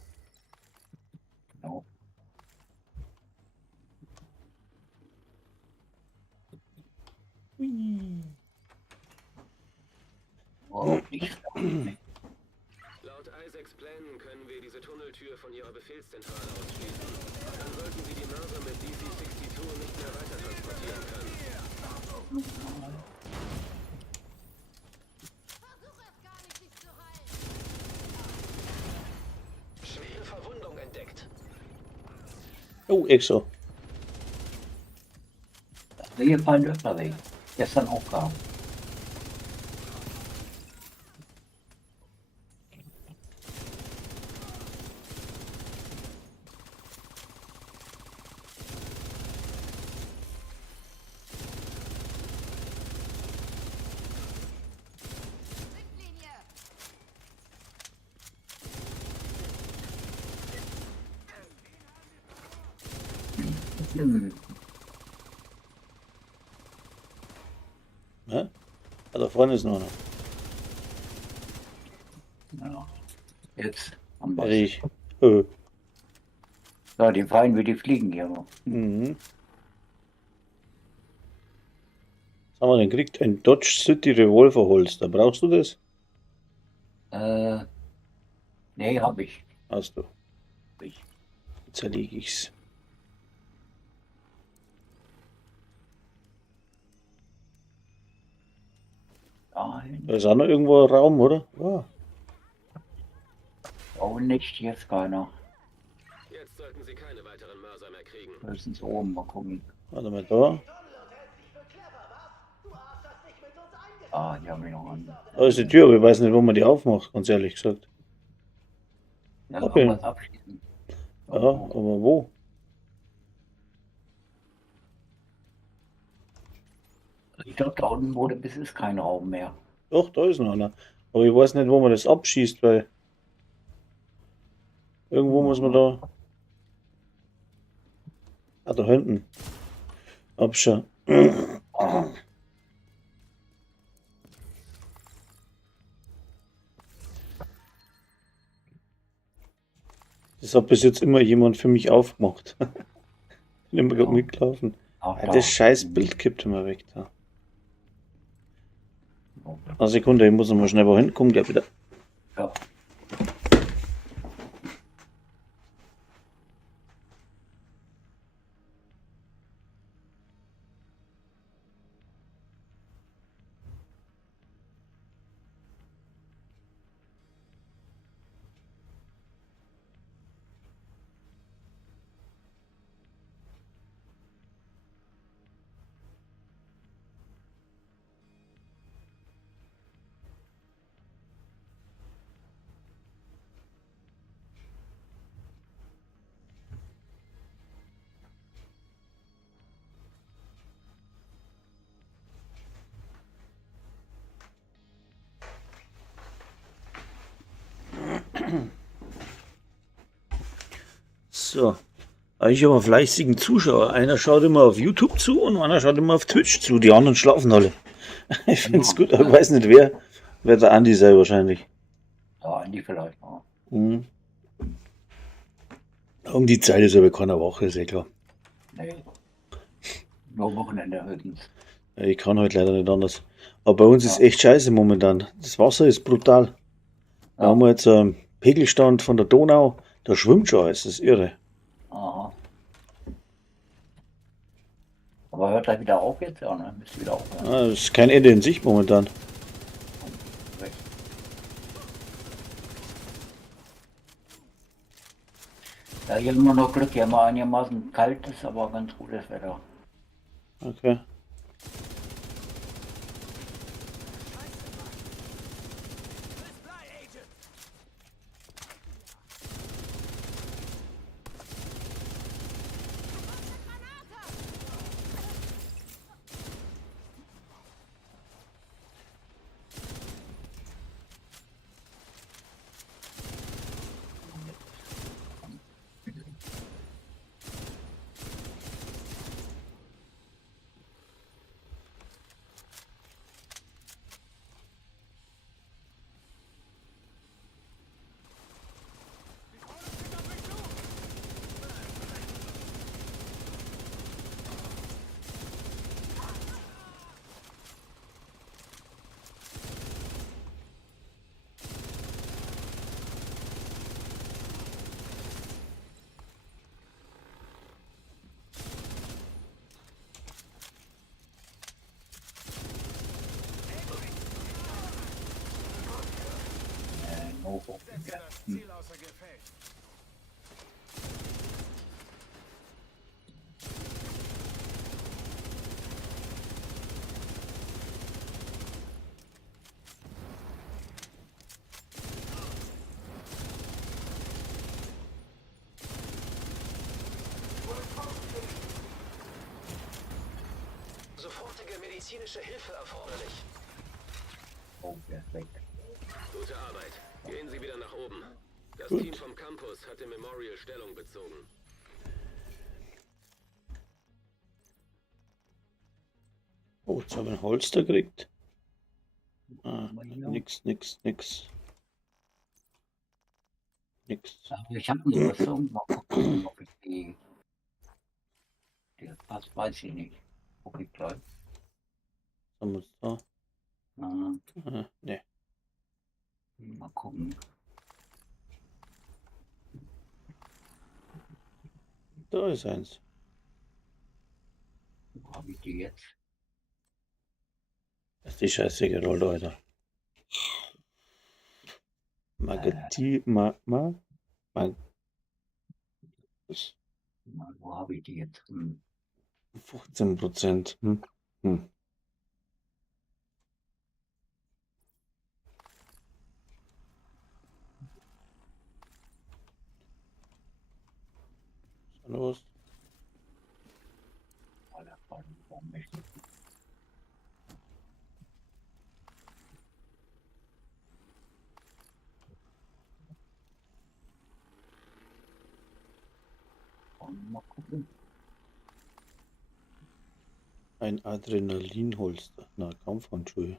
Genau. Oh, nicht. Laut Isaacs Plänen können wir diese Tunneltür von ihrer Befehlszentrale aus schließen. Dann sollten sie die Mörser mit DC-62 nicht mehr weiter transportieren können. Schwere Verwundung entdeckt. Oh, Exo. Hier fallen öfter weg. Gestern auch gab. Ja? Ah, da vorne ist noch einer. Ja. Jetzt am besten. Fertig. Ja, die fallen wie die Fliegen hier. Mhm. Was haben wir denn gekriegt? Ein Dodge City Revolver Holster. Brauchst du das? Nee, hab ich. Hast du. Ich. Zerlege ich's. Nein, Da ist auch noch irgendwo ein Raum, oder? Ja. auch nicht, jetzt keiner. Jetzt sollten sie keine weiteren Mörser mehr kriegen. kriegen. Höchstens oben, mal gucken. Warte mal da. Ah, hier haben wir noch einen. Da ist die Tür, aber ich weiß nicht, wo man die aufmacht, ganz ehrlich gesagt. Ja, Okay. irgendwas abschließen. Ja, aber wo? Ich glaube, da unten wurde bis ist kein Raum mehr. Doch, da ist noch einer. Aber ich weiß nicht, wo man das abschießt, weil irgendwo muss man da. Ah, da hinten. Abschauen. Ah, Das hat bis jetzt immer jemand für mich aufgemacht. Bin immer gerade Ja. mitgelaufen. auch Ja, da. das scheiß Bild kippt immer weg da. Ja. Eine Sekunde, ich muss noch mal schnell wohin, komm gleich wieder. Ja. So. Ich habe einen fleißigen Zuschauer. Einer schaut immer auf YouTube zu und einer schaut immer auf Twitch zu. Die anderen schlafen alle. Ich finde es gut, aber ich weiß nicht wer. Wer der Andi sei wahrscheinlich. Da Andi vielleicht noch. Mhm. Um die Zeit ist aber keiner wach, ist eh klar. Nee. Nur Wochenende höchstens. Ich kann heute leider nicht anders. Aber bei uns ist echt scheiße momentan. Das Wasser ist brutal. Da Ja. haben wir jetzt einen Pegelstand von der Donau. Da schwimmt schon alles, das ist irre. Aha. Aber hört gleich wieder auf jetzt? Ja, ne? Müsste wieder aufhören. Ah, es ist kein Ende in Sicht momentan. Weg. Ja, hier haben wir noch Glück. Hier haben wir einigermaßen kaltes, aber ganz gutes Wetter. Okay. No-Go. Setze das Ziel außer Gefecht. Sofortige medizinische Hilfe erforderlich. Oh, der ist weg. Gute Arbeit. Gehen Sie wieder nach oben. Das Gut. Team vom Campus hat im Memorial Stellung bezogen. Oh, jetzt haben wir ein Holster gekriegt. Ah, Aber hier- nix. Nix. Aber ich habe eine Rüstung. Mal gucken, ob ich die passt, weiß ich nicht. Guck ich gleich. Was haben wir jetzt da? Ne. Mal gucken. Da ist eins. Wo habe ich die jetzt? Das ist die Scheiße gerollt, Alter. Magati, Wo habe ich die jetzt? 15%. Hm. Was ist da los? Warum möchte ich mal gucken? Ein Adrenalinholster. Na, Kampfhandschuhe.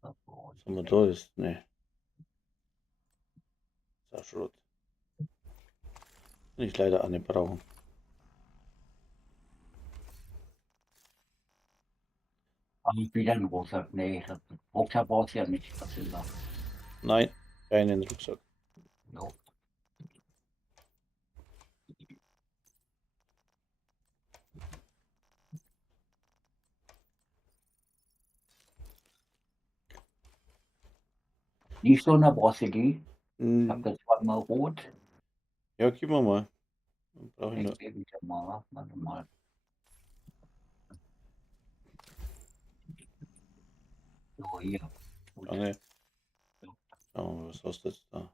Was Was haben wir da ist? Ne. Das ist auch Schrott. Kann ich leider auch nicht brauchen. Habe ich wieder einen Rucksack? Nee, das Rucksack brauchst du ja nicht. Was ist das? Nein, keinen Rucksack. No. Nicht so eine brauchst du die? Ich habe das zweimal rot. Ja, gib mir mal. Dann brauche ich Ich noch. gebe dir mal. Warte mal. So, hier. Gut. Danke. Schauen wir mal, was hast du jetzt da?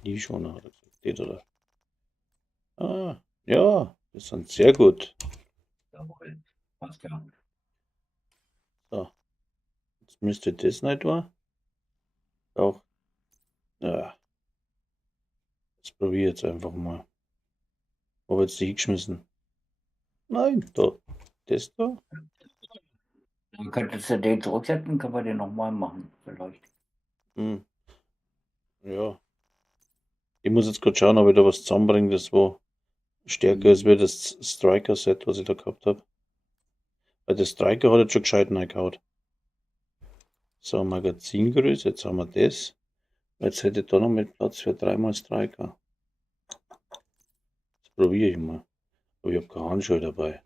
Knieschoner hat er gesagt. Geht, oder? Ah, ja, das sind sehr gut. Jawohl. Passt ja. So. Jetzt müsste das nicht wahr? Auch. Ja. Das probiere ich jetzt einfach mal. Habe jetzt die hingeschmissen. Nein, da. Das da. Dann könntest du den zurücksetzen, können wir den nochmal machen, vielleicht. Hm. Ja. Ich muss jetzt gerade schauen, ob ich da was zusammenbringe, das war stärker ist wie das Striker-Set, was ich da gehabt habe. Weil der Striker hat jetzt schon gescheit reingehauen. So, Magazingröße, jetzt haben wir das. Jetzt hätte ich da noch mit Platz für 3x Striker. Das probiere ich mal. Aber ich habe keine Handschuhe dabei.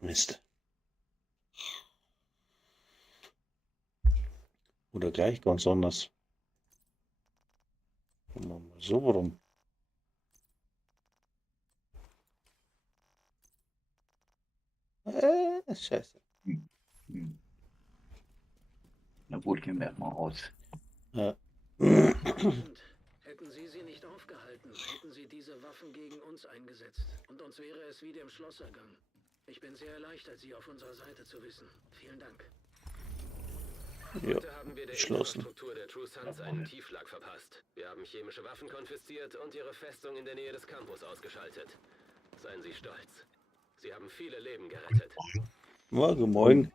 Mist. Oder gleich ganz anders. Machen wir mal so rum. Scheiße. Hm. Na gut, gehen wir erstmal raus. Ja. Hätten Sie sie nicht aufgehalten, hätten Sie diese Waffen gegen uns eingesetzt. Und uns wäre es wie dem Schloss ergangen. Ich bin sehr erleichtert, Sie auf unserer Seite zu wissen. Vielen Dank. Ja, Heute haben wir der geschlossen. Infrastruktur der True Sons einen Tiefschlag verpasst. Wir haben chemische Waffen konfisziert und ihre Festung in der Nähe des Campus ausgeschaltet. Seien Sie stolz. Sie haben viele Leben gerettet. Morgen, moin.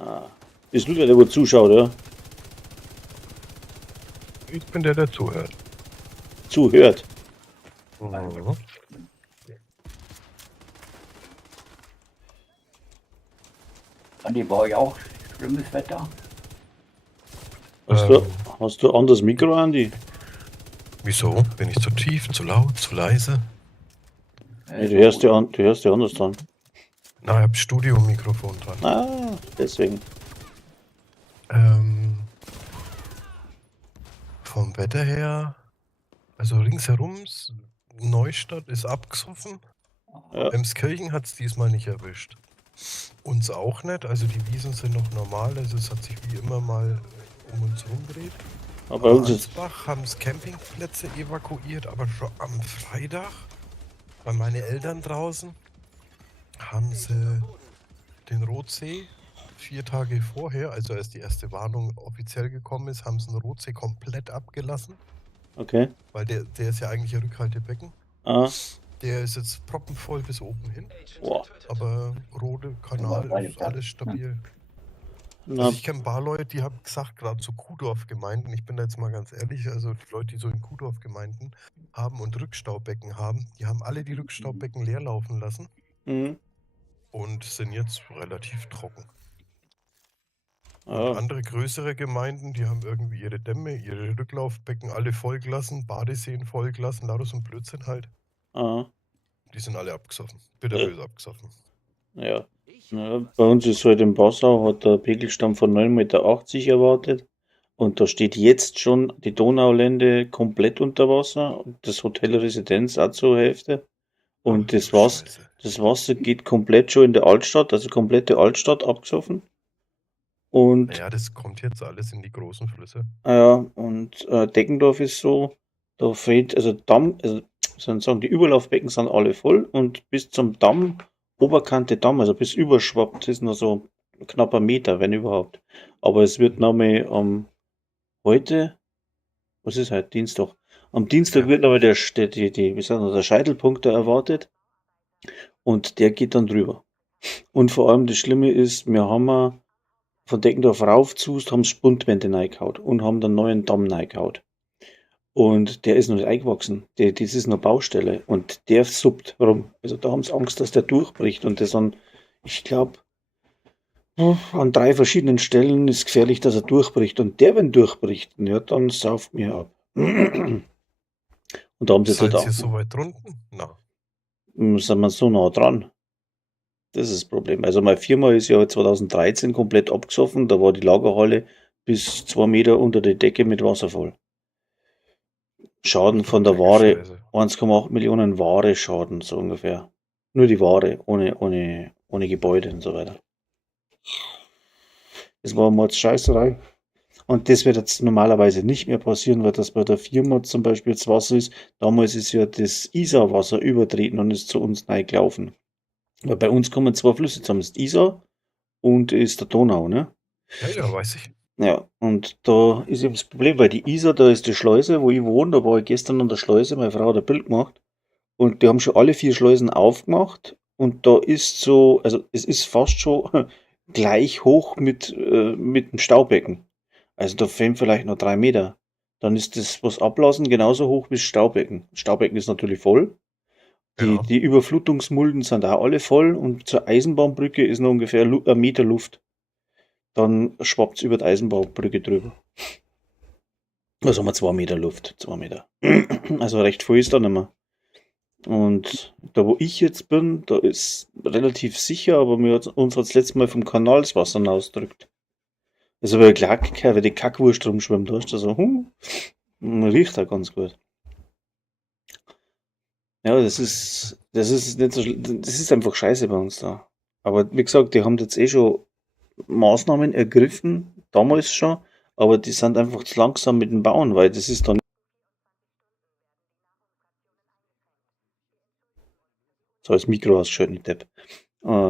Ah. Bist du der wo zuschaut, oder? Ich bin der, der zuhört. Zuhört. Mhm. Andi, bei euch auch schlimmes Wetter? Hast du anderes Mikro, Andi? Wieso? Bin ich zu tief, zu laut, zu leise? Nee, du hörst ja anders dran. Na, ich habe Studiomikrofon dran. Ah, deswegen. Vom Wetter her, also ringsherum, Neustadt ist abgesoffen. Ja. Emskirchen hat es diesmal nicht erwischt. Uns auch nicht, also die Wiesen sind noch normal, also es hat sich wie immer mal um uns rumgedreht. Aber bei uns ist. Ansbach haben es Campingplätze evakuiert, aber schon am Freitag, bei meinen Eltern draußen, haben sie den Rotsee 4 Tage vorher, also als die erste Warnung offiziell gekommen ist, haben sie den Rotsee komplett abgelassen, Okay. weil der ist ja eigentlich ein Rückhaltebecken. Ah, Der ist jetzt proppenvoll bis oben hin, boah. aber Rode Kanal ist alles stabil. Na, Also ich kenne ein paar Leute, die haben gesagt, gerade so Kuhdorf-Gemeinden, ich bin da jetzt mal ganz ehrlich, also die Leute, die so in Kuhdorf-Gemeinden haben und Rückstaubecken haben, die haben alle die Rückstaubecken leer laufen lassen mhm. und sind jetzt relativ trocken. Und Ja. andere größere Gemeinden, die haben irgendwie ihre Dämme, ihre Rücklaufbecken alle vollgelassen, Badeseen vollgelassen, lauter so ein Blödsinn halt. Ah, Die sind alle abgesoffen, bitterböse abgesoffen. ja. Ja. Bei uns ist halt im Passau, hat der Pegelstand von 9,80 Meter erwartet Und da steht jetzt schon die Donaulände komplett unter Wasser. Und das Hotel Residenz auch zur Hälfte. Und Ach, das du Wasser, Scheiße. das Wasser geht komplett schon in der Altstadt, also komplette Altstadt abgesoffen. Und Naja, das kommt jetzt alles in die großen Flüsse. Deggendorf ist so, da fehlt, also Damm, also soll ich sagen, die Überlaufbecken sind alle voll und bis zum Damm, Oberkante Damm, also bis überschwappt, ist noch so knapp ein Meter, wenn überhaupt. Aber es wird nochmal heute, was ist heute? Dienstag. Am Dienstag Ja. wird nochmal der Scheitelpunkt da erwartet und der geht dann drüber. Und vor allem das Schlimme ist, wir haben von Deckendorf rauf zu, haben Spundwände reingehauen und haben dann neuen Damm reingehauen. Und der ist noch nicht eingewachsen. Das ist noch Baustelle. Und der suppt rum. Also da haben sie Angst, dass der durchbricht. Und das an, ich glaube, an 3 verschiedenen Stellen ist gefährlich, dass er durchbricht. Und der, wenn durchbricht, ja, dann sauft mir ab. Und da haben sie Seid dort ihr auch, so weit drunten? Na. sind wir so nah dran. Das ist das Problem. Also meine Firma ist ja 2013 komplett abgesoffen. Da war die Lagerhalle bis 2 Meter unter der Decke mit Wasser voll. Schaden von der Ware, Scheiße. 1,8 Millionen Ware Schaden, so ungefähr. Nur die Ware, ohne Gebäude und so weiter. Das war mal Scheißerei. Und das wird jetzt normalerweise nicht mehr passieren, weil das bei der Firma zum Beispiel das Wasser ist. Damals ist ja das Isarwasser übertreten und ist zu uns reingelaufen. Weil bei uns kommen 2 Flüsse zusammen. Das ist Isar und ist der Donau, ne? Ja, weiß ich. Ja, und da ist eben das Problem, weil die Isar, da ist die Schleuse, wo ich wohne, da war ich gestern an der Schleuse, meine Frau hat ein Bild gemacht und die haben schon alle 4 Schleusen aufgemacht und da ist so, also es ist fast schon gleich hoch mit dem Staubecken. Also da fehlen vielleicht noch 3 Meter. Dann ist das, was ablassen, genauso hoch wie das Staubecken. Das Staubecken ist natürlich voll. Ja. Die Überflutungsmulden sind auch alle voll und zur Eisenbahnbrücke ist noch ungefähr ein Meter Luft. Dann schwappt es über die Eisenbahnbrücke drüber. Also haben wir 2 Meter Luft, 2 Meter. Also recht viel ist da nicht mehr. Und da wo ich jetzt bin, da ist relativ sicher, aber uns hat das letzte Mal vom Kanal das Wasser rausgedrückt. Das ist aber klar, weil die Kackwurst rumschwimmt, da ist da so, riecht auch ganz gut. Ja, das ist nicht so, das ist einfach scheiße bei uns da. Aber wie gesagt, die haben jetzt schon Maßnahmen ergriffen, damals schon, aber die sind einfach zu langsam mit dem Bauen, weil das ist dann. So, das Mikro ausgeschaltet, nicht Depp.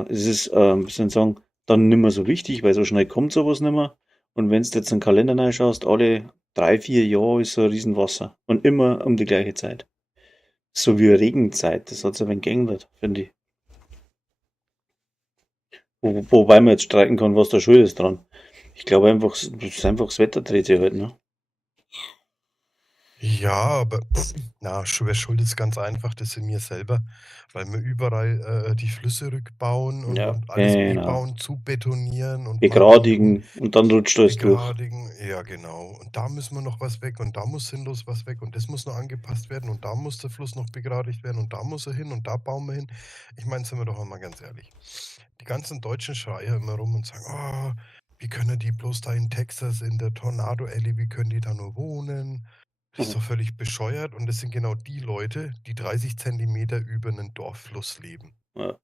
Es ist, wie soll ich sagen, dann nicht mehr so wichtig, weil so schnell kommt sowas nicht mehr. Und wenn du jetzt einen Kalender reinschaust, alle 3, 4 Jahre ist so ein Riesenwasser. Und immer um die gleiche Zeit. So wie Regenzeit, das hat sich ein wenig geändert, finde ich. Wobei man jetzt streiten kann, was da schuld ist dran. Ich glaube einfach, es ist einfach das Wetter dreht sich halt, ne? Ja, aber schuld ist ganz einfach, das sind wir selber, weil wir überall die Flüsse rückbauen und, Ja, und alles genau. bebauen, zubetonieren und Begradigen und dann rutscht alles durch. begradigen. Ja, genau. Und da müssen wir noch was weg und da muss sinnlos was weg und das muss noch angepasst werden und da muss der Fluss noch begradigt werden und da muss er hin und da bauen wir hin. Ich meine, sind wir doch mal ganz ehrlich. Die ganzen Deutschen schreien immer rum und sagen, oh, wie können die bloß da in Texas in der Tornado Alley, wie können die da nur wohnen? Das ist doch völlig bescheuert und das sind genau die Leute, die 30 Zentimeter über einen Dorffluss leben. Ja.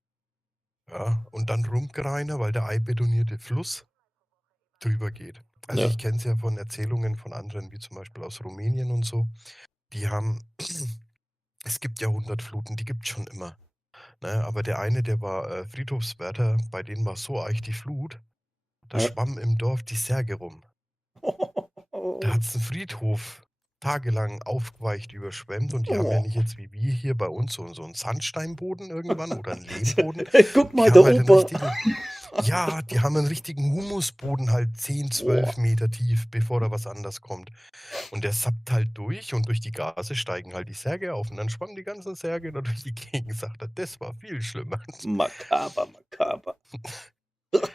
Ja, und dann rumgreiner, weil der eibetonierte Fluss drüber geht. Also Ja. ich kenne es ja von Erzählungen von anderen, wie zum Beispiel aus Rumänien und so. Die haben, es gibt Jahrhundertfluten, die gibt es schon immer. Ne? Aber der eine, der war Friedhofswärter, bei denen war so eich die Flut, da Ja. schwamm im Dorf die Särge rum. Da hat es einen Friedhof tagelang aufgeweicht überschwemmt und die haben ja nicht jetzt wie wir hier bei uns so einen Sandsteinboden irgendwann oder einen Lehmboden. Guck mal, Die der haben halt einen Opa. richtigen, die haben einen richtigen Humusboden halt 10, 12 Meter tief, bevor da was anders kommt. Und der sappt halt durch und durch die Gase steigen halt die Särge auf und dann schwammen die ganzen Särge da durch die Gegend. Sagt er, das war viel schlimmer. Makaber.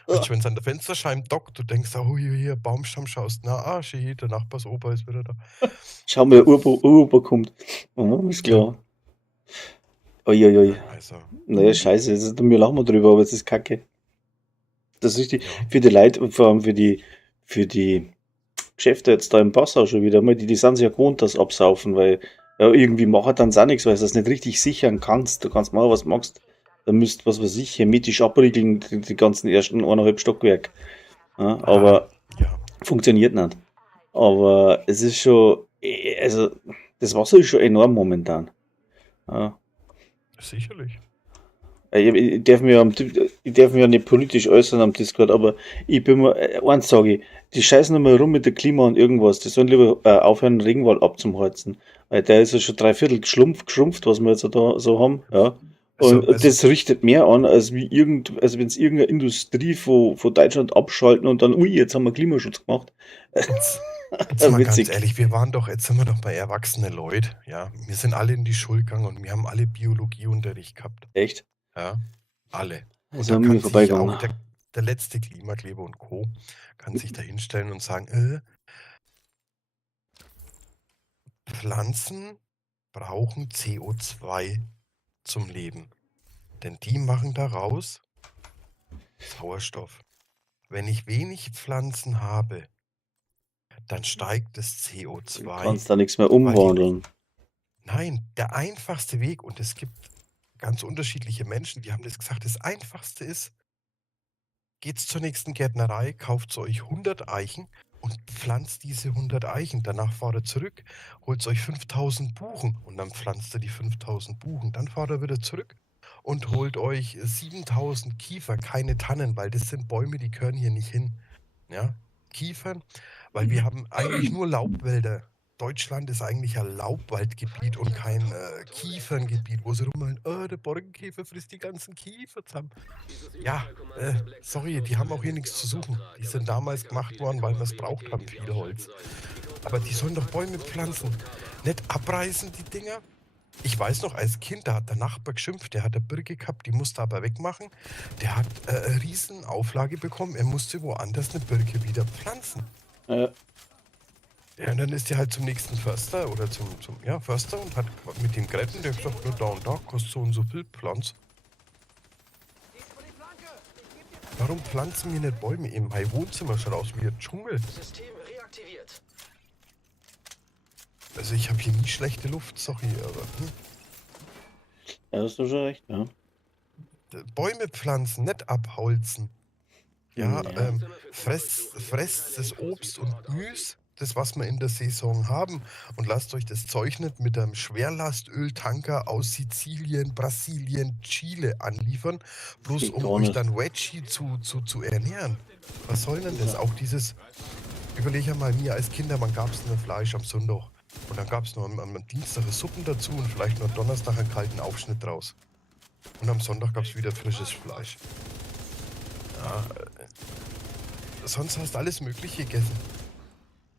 Und wenn es an der Fensterscheibe dockt, du denkst, oh hier, Baumstamm schaust, na, shit, der Nachbarsopa ist wieder da. Schau mal, der Opa kommt. Oh, ist klar. Uiuiui. Also, Naja, scheiße, wir lachen mal drüber, aber es ist kacke. Das ist richtig. ja. Für die Leute und vor allem für die Geschäfte jetzt da im Passau schon wieder mal, die sind sich ja gewohnt, das absaufen, weil ja, irgendwie macht dann auch nichts, weil du das nicht richtig sichern kannst. Du kannst machen, was du magst. Da müsst, was weiß ich, hermetisch abriegeln, die ganzen ersten 1,5 Stockwerk. Ja, aber Ja, funktioniert nicht. Aber es ist schon, also das Wasser ist schon enorm momentan. Ja. sicherlich. Ich darf mich ja nicht politisch äußern am Discord, aber ich bin mir, eins sage ich, die scheißen immer rum mit der Klima und irgendwas, die sollen lieber aufhören, den Regenwald abzuholzen, weil der ist ja schon 3/4 geschrumpft, was wir jetzt da so haben, ja. Und das richtet mehr an, als als wenn es irgendeine Industrie von Deutschland abschalten und dann, ui, jetzt haben wir Klimaschutz gemacht. Jetzt mal ganz Witzig. ehrlich, jetzt sind wir doch bei erwachsenen Leuten, ja. Wir sind alle in die Schule gegangen und wir haben alle Biologieunterricht gehabt, Echt? ja. Alle. Das Und ist da an mir kann sich vorbeigegangen. auch der letzte Klimakleber und Co. kann sich da hinstellen und sagen, Pflanzen brauchen CO2 zum Leben. Denn die machen daraus Sauerstoff. Wenn ich wenig Pflanzen habe, dann steigt das Du CO2. kannst da nichts mehr Weil die, umwandeln. nein, der einfachste Weg, und es gibt ganz unterschiedliche Menschen, die haben das gesagt, das einfachste ist, geht's zur nächsten Gärtnerei, kauft euch 100 Eichen und pflanzt diese 100 Eichen. Danach fahrt ihr zurück, holt euch 5000 Buchen und dann pflanzt ihr die 5000 Buchen. Dann fahrt ihr wieder zurück und holt euch 7000 Kiefer, keine Tannen, weil das sind Bäume, die gehören hier nicht hin. Ja, Kiefern, weil wir haben eigentlich nur Laubwälder. Deutschland ist eigentlich ein Laubwaldgebiet und kein Kieferngebiet, wo sie rummeln, der Borkenkäfer frisst die ganzen Kiefer zusammen. Ja, sorry, die haben auch hier nichts zu suchen. Die sind damals gemacht worden, weil wir es braucht haben, viel Holz. Aber die sollen doch Bäume pflanzen, nicht abreißen, die Dinger. Ich weiß noch, als Kind, da hat der Nachbar geschimpft, der hat eine Birke gehabt, die musste aber wegmachen. Der hat eine riesen Auflage bekommen, er musste woanders eine Birke wieder pflanzen. Ja, Ja, und dann ist der halt zum nächsten Förster oder zum Förster und hat mit dem geredet, der hat gesagt, ja, da und da kostet so und so viel Pflanz. Warum pflanzen wir nicht Bäume im Wohnzimmer? Schaut aus wie ein Dschungel. System reaktiviert. Also ich habe hier nie schlechte Luft, sorry, aber ja, hast du schon recht, ja. Bäume pflanzen, nicht abholzen. Ja, Ja. fresst das Obst und Gemüse, das was wir in der Saison haben, und lasst euch das Zeug nicht mit einem Schwerlastöltanker aus Sizilien, Brasilien, Chile anliefern, bloß Geht um gar euch nicht. dann Veggie zu ernähren. Was soll denn das? Auch dieses, überleg mal, mir als Kindermann gab es nur Fleisch am Sonntag. Und dann gab es noch am Dienstag Suppen dazu und vielleicht noch Donnerstag einen kalten Aufschnitt draus. Und am Sonntag gab es wieder frisches Fleisch. Ja, sonst hast du alles Mögliche gegessen.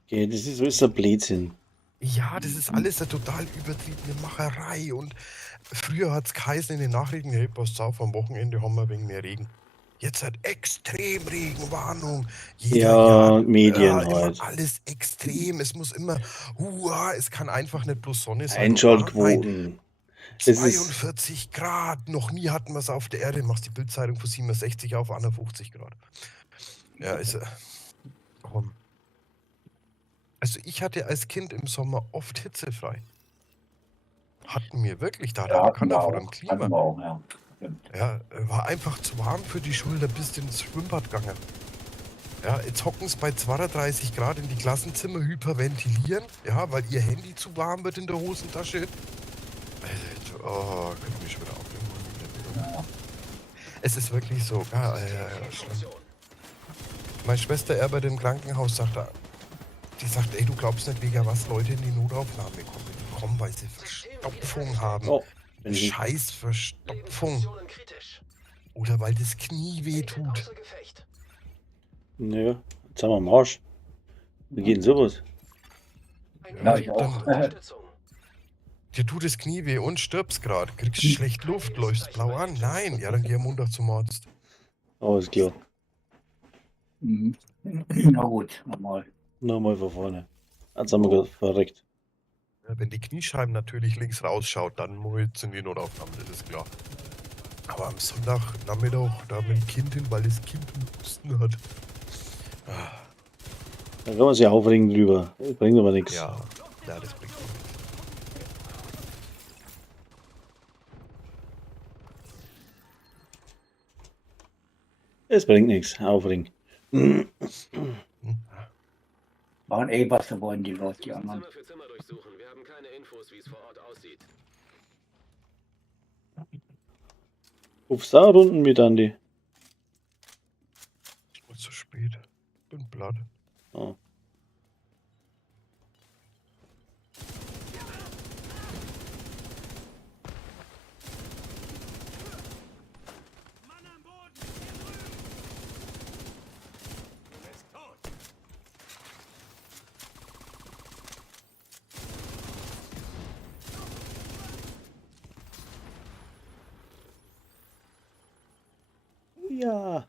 Okay, das ist alles ein Blödsinn. Ja, das ist alles eine total übertriebene Macherei. Und früher hat es geheißen in den Nachrichten, hey, passt auf, am Wochenende haben wir wegen mehr Regen. Jetzt hat Extremregenwarnung. Jeder Ja, Jahr, Medien immer halt. alles extrem. Es muss immer, es kann einfach nicht bloß Sonne sein. Einschaltquoten. Es ist 42 Grad. Noch nie hatten wir es auf der Erde. Machst die Bildzeitung von 67 auf 51 Grad. Ja, komm. Also ich hatte als Kind im Sommer oft hitzefrei. Hatten wir wirklich, da hat Ja, er hatten keiner wir vor dem auch. Klima. Hatten wir auch, ja. Stimmt. Ja, war einfach zu warm für die Schule, bist du ins Schwimmbad gegangen. Ja, jetzt hocken sie bei 32 Grad in die Klassenzimmer, hyperventilieren, ja, weil ihr Handy zu warm wird in der Hosentasche. Oh, könnt ihr mich schon wieder aufregen. Ja. Es ist wirklich so, ja, schlimm. Meine Schwester arbeitet im Krankenhaus, die sagt, ey, du glaubst nicht, wegen was Leute in die Notaufnahme kommen. Die kommen, weil sie Verstopfung haben. Oh, wenn ich Scheiß Verstopfung. Positionen kritisch. Oder weil das Knie weh tut. Außer Gefecht. Naja, jetzt haben wir am Arsch. Wie geht denn sowas? Ein Ja, Gefecht ich braucht auch. Unterstützung. Dir tut das Knie weh und stirbst gerade. Kriegst schlecht Luft, läufst blau an. Nein, ja, dann geh am Montag zum Arzt. Alles klar. Mhm. Na gut, nochmal. Nochmal von vorne. Jetzt haben wir gerade verreckt. Ja, wenn die Kniescheiben natürlich links rausschaut, dann muss ich in die Notaufnahme, das ist klar. Aber am Sonntagnachmittag, da mit dem Kind hin, weil das Kind einen Husten hat. Ah, Da kann man sich aufregen drüber. Bringt aber nichts. Ja, ja, das bringt nichts. Es bringt nichts. Aufregen. Machen eh, was sie wollen, die Leute, die Sie müssen anderen. Zimmer für Zimmer durchsuchen. Wir haben keine Infos, wie es vor Ort aussieht. Rufst da Runden mit, Andi? Ist zu spät. Bin platt. Oh. Ja.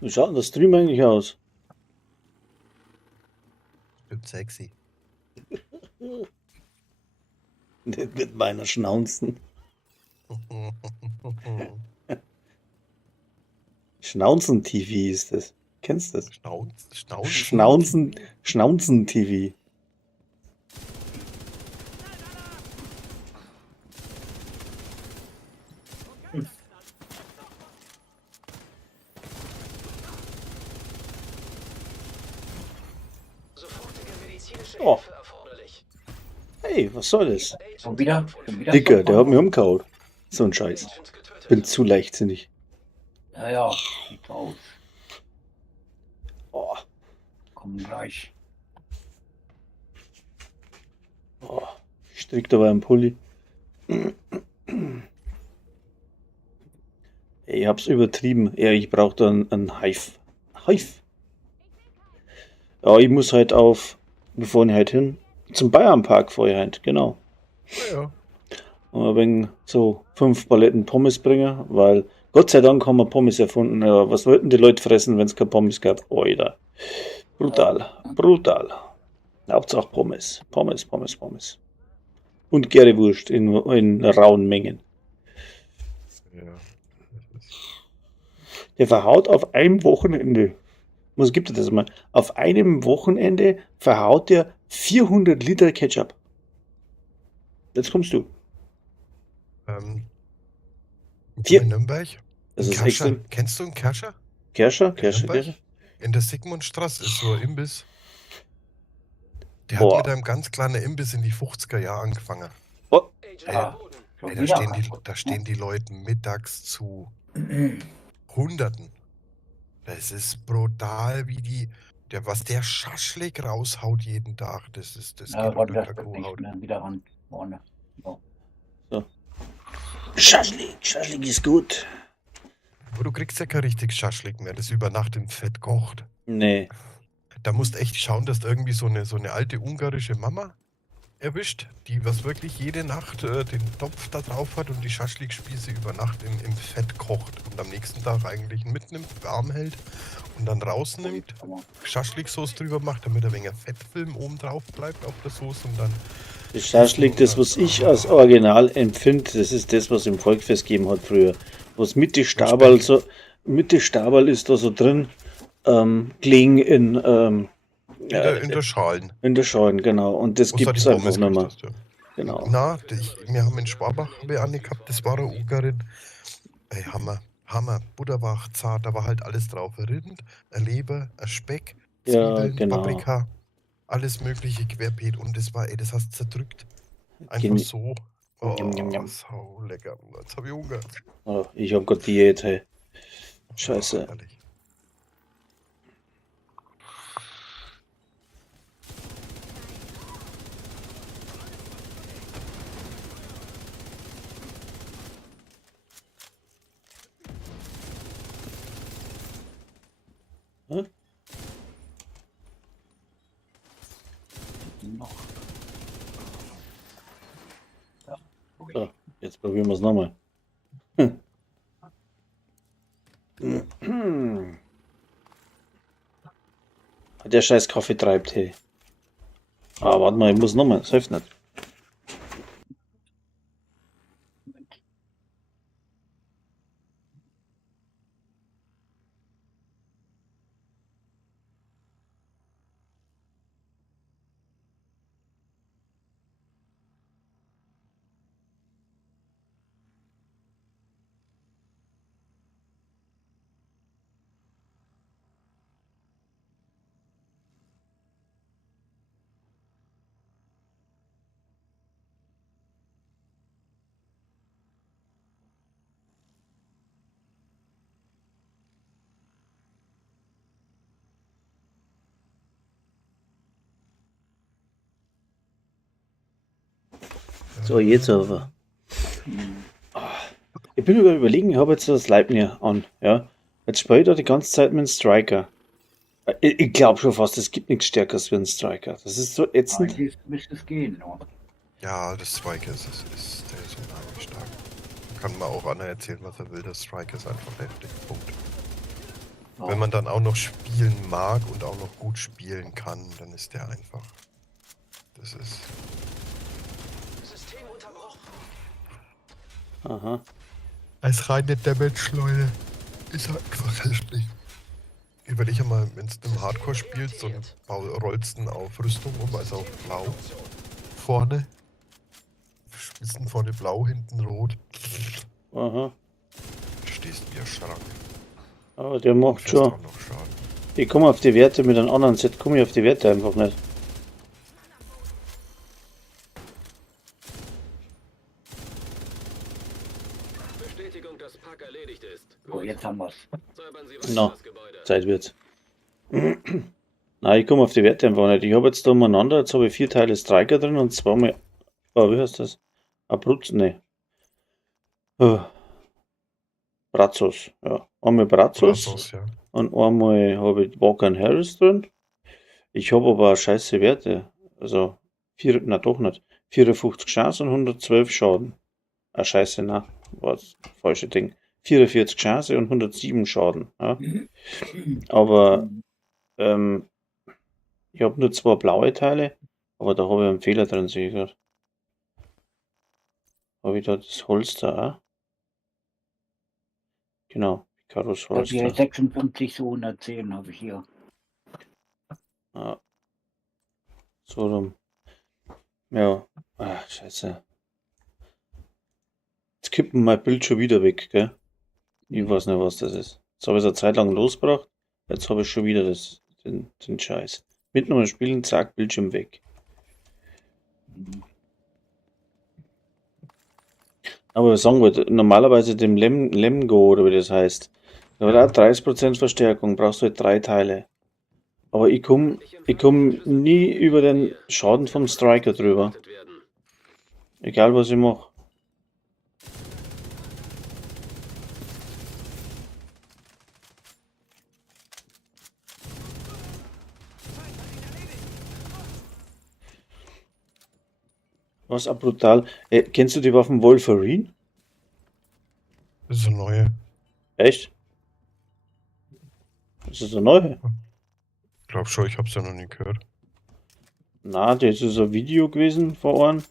Wie schaut denn das Stream eigentlich aus? Bin sexy. Nicht mit meiner Schnauzen. Schnauzen-TV ist das. Kennst du das? Schnauzen-TV. Sofortige medizinische Oh. Hilfe erforderlich. Hey, was soll das? Schon wieder? Dicker, der hat mich umgehauen. So ein Scheiß. Agent getötet. Bin zu leichtsinnig. Ja, ja, sieht aus. Oh, Kommen gleich. oh. Strickt aber im Pulli. Ich hab's übertrieben. Ja, ich brauche da einen Hive. Hive. Ja, ich muss halt wir fahren halt hin, zum Bayernpark vorher halt, genau. Ja. Und ein wenig so 5 Paletten Pommes bringen, weil Gott sei Dank haben wir Pommes erfunden. Ja, was wollten die Leute fressen, wenn es keine Pommes gab? Alter. Brutal, brutal. Hauptsache Pommes. Pommes, Pommes, Pommes. Und Currywurst in rauen Mengen. Ja. Der verhaut auf einem Wochenende, was gibt er das mal? Auf einem Wochenende verhaut der 400 Liter Ketchup. Jetzt kommst du. In Nürnberg? Das In ist Kerscher. extrem. Kennst du einen Kerscher? Kerscher? In Nürnberg? In der Sigmundstraße ist so ein Imbiss. Der hat Boah. mit einem ganz kleinen Imbiss in die 50er Jahre angefangen. Agent Ja. am Boden. Schon Ey, wieder da kaputt. stehen die Leute mittags zu Hunderten. Das ist brutal, was der Schaschlik raushaut jeden Tag. Das Ja, geht war unter das der nicht Kuhhaut. mehr wieder ran. Vorne. So. Schaschlik ist gut. Aber du kriegst ja kein richtiges Schaschlik mehr, das über Nacht im Fett kocht. Nee. Da musst echt schauen, dass du irgendwie so eine alte ungarische Mama erwischt, die was wirklich jede Nacht den Topf da drauf hat und die Schaschlikspieße über Nacht im Fett kocht und am nächsten Tag eigentlich mitnimmt, warm hält und dann rausnimmt, Aber Schaschliksoße drüber macht, damit ein wenig Fettfilm oben drauf bleibt auf der Soße und dann Das Schaschlik, das was ich als Original empfinde, das ist das, was im Volkfest gegeben hat früher. Was Mitte Stabal ist da so drin, gelegen in der Schalen. in der Schalen, genau. Und das Wo du gibt's die einfach Pommes nicht mehr. kriegst, ja. Genau. Na, wir haben in Schwabach eine gehabt, das war eine Ungarin. Ey, Hammer, Butter war zart, da war halt alles drauf. Ein Rind, ein Leber, ein Speck, Ja, Zwiebeln, genau. Paprika, alles mögliche querbeet und das hast zerdrückt. Einfach Geni- so. Oh, Njam, njam, njam. sau lecker. Jetzt hab ich Hunger. Oh, ich hab grad Diät, hey. Scheiße. Herrlich. noch. Ja. So, jetzt probieren wir es nochmal. Der scheiß Kaffee treibt, hey. Ah, warte mal, ich muss nochmal. Das hilft nicht. So, jetzt aber. Hm. Ich bin überlegen, ich habe jetzt das Leibnier an. Ja. Jetzt spiele ich da die ganze Zeit mit dem Striker. Ich glaube schon fast, es gibt nichts Stärkeres wie ein Striker. Das ist so ätzend. Eigentlich müsste es gehen, ne? Ja, der Striker der ist unheimlich stark. Kann man auch Anna erzählen, was er will. Der Striker ist einfach heftig. Punkt. Ja. Wenn man dann auch noch spielen mag und auch noch gut spielen kann, dann ist der einfach. Das ist. Systemunterbruch. Aha. Als reine Damage, Leute. Ist einfach heftig. Überleg mal, wenn du im Hardcore spielst und rollst du auf Rüstung um, also auf blau. Vorne. Spielst du vorne blau, hinten rot. Aha. Stehst wie ein Schrank. Aber der macht Fährst schon. auch noch Schaden. Ich komme auf die Werte mit einem anderen Set, komme ich auf die Werte einfach nicht. Bestätigung, dass Pack erledigt ist. So, jetzt haben wir's. Säubern Sie weiter No. das Gebäude. Zeit wird's. Nein, ich komme auf die Werte einfach nicht. Ich habe jetzt da umeinander, jetzt habe ich 4 Teile Striker drin und zweimal. Wie heißt das? Abruzzo, ne. Brazos, ja. Einmal Brazos. Brazos, ja. Und einmal habe ich Walker und Harris drin. Ich habe aber auch scheiße Werte. Also, na doch nicht. 54 Chance und 112 Schaden. Ah, scheiße, na. War das falsche Ding. 44 Chance und 107 Schaden. Ja. Aber, ich habe nur 2 blaue Teile, aber da habe ich einen Fehler drin, sehe ich gerade. Habe ich da das Holster auch? Genau, Picaros Ich habe hier Holster. 56 zu 110 habe ich hier. Ja. So rum. Ja. Ah, scheiße. Jetzt kippt mir mein Bild schon wieder weg, gell? Ich weiß nicht, was das ist. Jetzt habe ich es eine Zeit lang losgebracht. Jetzt habe ich schon wieder den Scheiß. Mitten am Spielen, zack, Bildschirm weg. Mhm. Aber was sagen wollte, normalerweise dem Lemgo, oder wie das heißt, da hat auch 30% Verstärkung, brauchst du halt 3 Teile. Aber ich komm nie über den Schaden vom Striker drüber. Egal was ich mache. Was auch brutal. Kennst du die Waffen Wolverine? Das ist eine neue. Echt? Das ist eine neue? Ich glaube schon, ich hab's ja noch nie gehört. Na, das ist ein Video gewesen vor einem.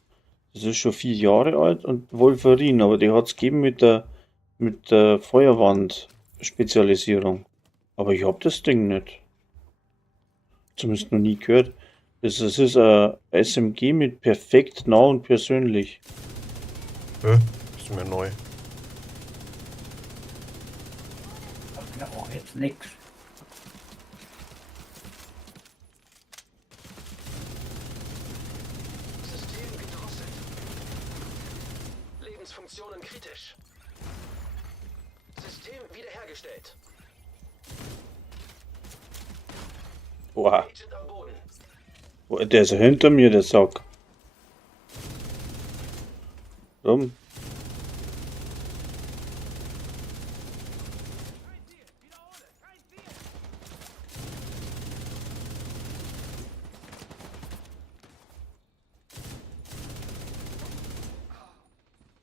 Das ist schon 4 Jahre alt und Wolverine, aber die hat es gegeben mit der Feuerwand-Spezialisierung. Aber ich hab das Ding nicht. Zumindest noch nie gehört. Das ist ein SMG mit perfekt nah und persönlich. Ist mir neu. Das ist ja auch jetzt nichts. System gedrosselt. Lebensfunktionen kritisch. System wiederhergestellt. Oha. Agent am Boden. Der ist ja hinter mir, der Sack. Rum.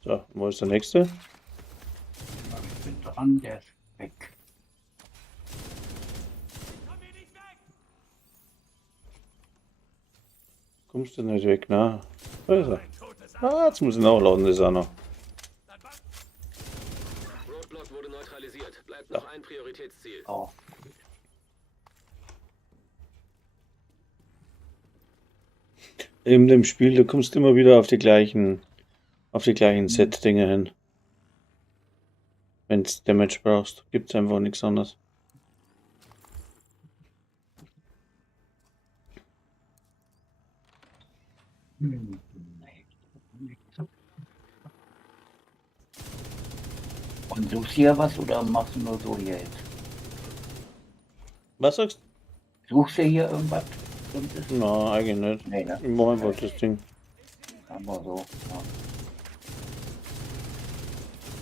So, wo ist der nächste? Ich bin dran, der ist weg. Kommst du nicht weg, na? Da ist er. Ah, jetzt muss ich nachladen, das ist auch noch. Roadblock wurde neutralisiert. Bleibt noch ein Prioritätsziel. Oh. In dem Spiel, du kommst immer wieder auf die gleichen Set-Dinge hin. Wenn du Damage brauchst, gibt es einfach nichts anderes. Nee. Und suchst hier was oder machst du nur so hier jetzt? Was sagst Suchst du hier irgendwas? du? Na, eigentlich nicht. Nee, ne? Ich mach einfach das Ding. Ja. Scheinbar so. Ja.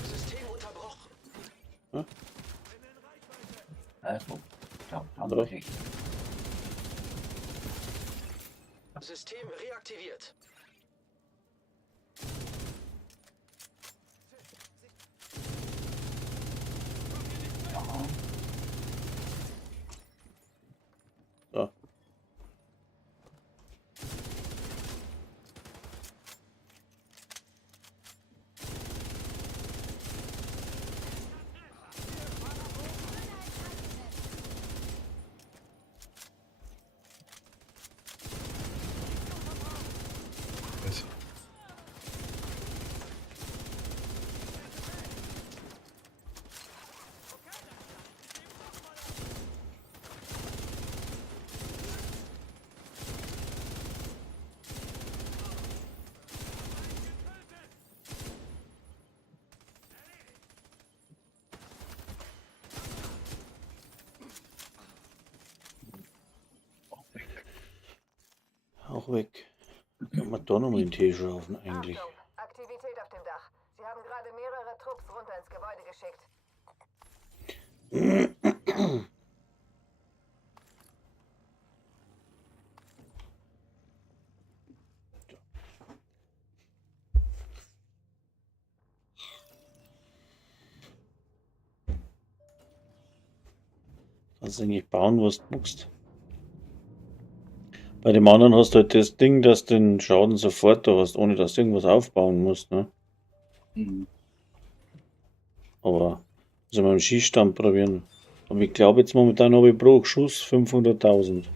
System unterbrochen. Also, ich glaube, da So. muss ich. System reaktiviert. Ja, So. Ist. Auch weg. Kann man da nochmal den Tee schrauben eigentlich. Achtung, Aktivität auf dem Dach. Sie haben gerade mehrere Trupps runter ins Gebäude geschickt. Kannst eigentlich bauen, was du magst. Bei dem anderen hast du halt das Ding, dass du den Schaden sofort da hast, ohne dass du irgendwas aufbauen musst, ne? Mhm. Aber müssen wir im Schießstand probieren. Aber ich glaube jetzt momentan habe ich pro Schuss 500.000.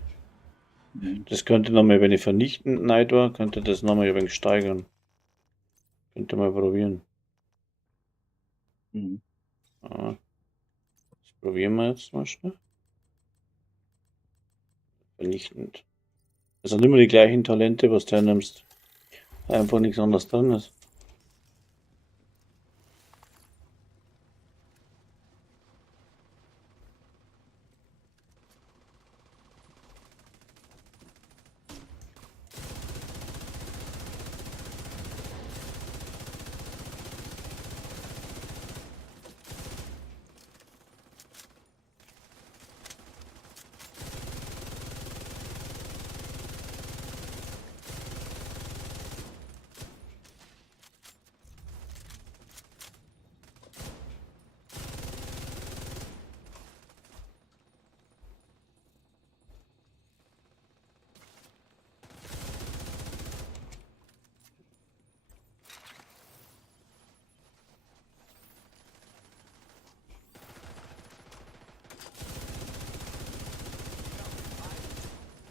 Mhm. Das könnte nochmal, wenn ich vernichtend neid war, könnte das nochmal ein wenig steigern. Könnte mal probieren. Mhm. Ja. Das probieren wir jetzt mal schnell. Vernichtend. Das sind immer die gleichen Talente, was du hernimmst. Einfach nichts anderes drin ist.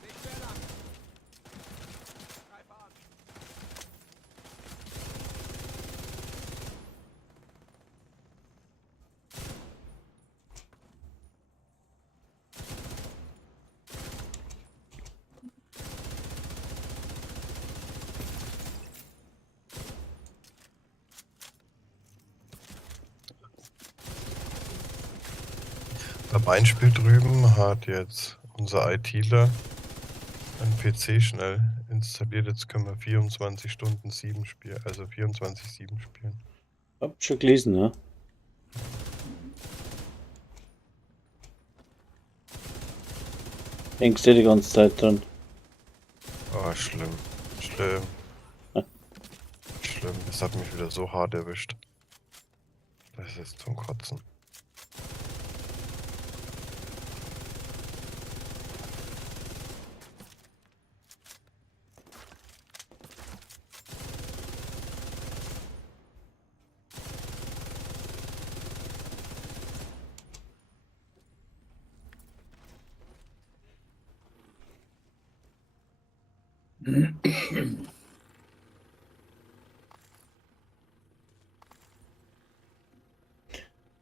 Nicht mehr lang. Greif an. Beim Einspiel drüben hat jetzt unser ITler einen PC schnell installiert. Jetzt können wir 24 Stunden 7 spielen, also 24/7 spielen. Habt schon gelesen, ne? Hängst du die ganze Zeit dran? Oh, schlimm. Schlimm. Ja. Schlimm. Das hat mich wieder so hart erwischt. Das ist zum Kotzen.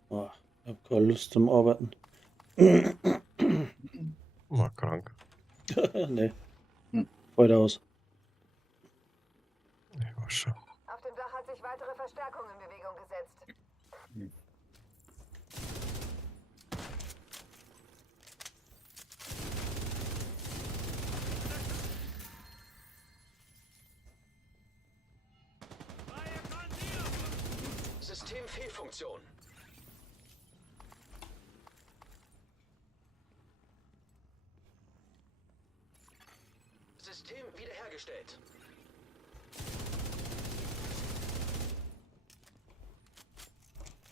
Oh, ich hab keine Lust zum Arbeiten. Mal krank. Ne. Hm. Voll aus. Ich war schon. Auf dem Dach hat sich weitere Verstärkung in Bewegung gesetzt. Fehlfunktion. System wiederhergestellt.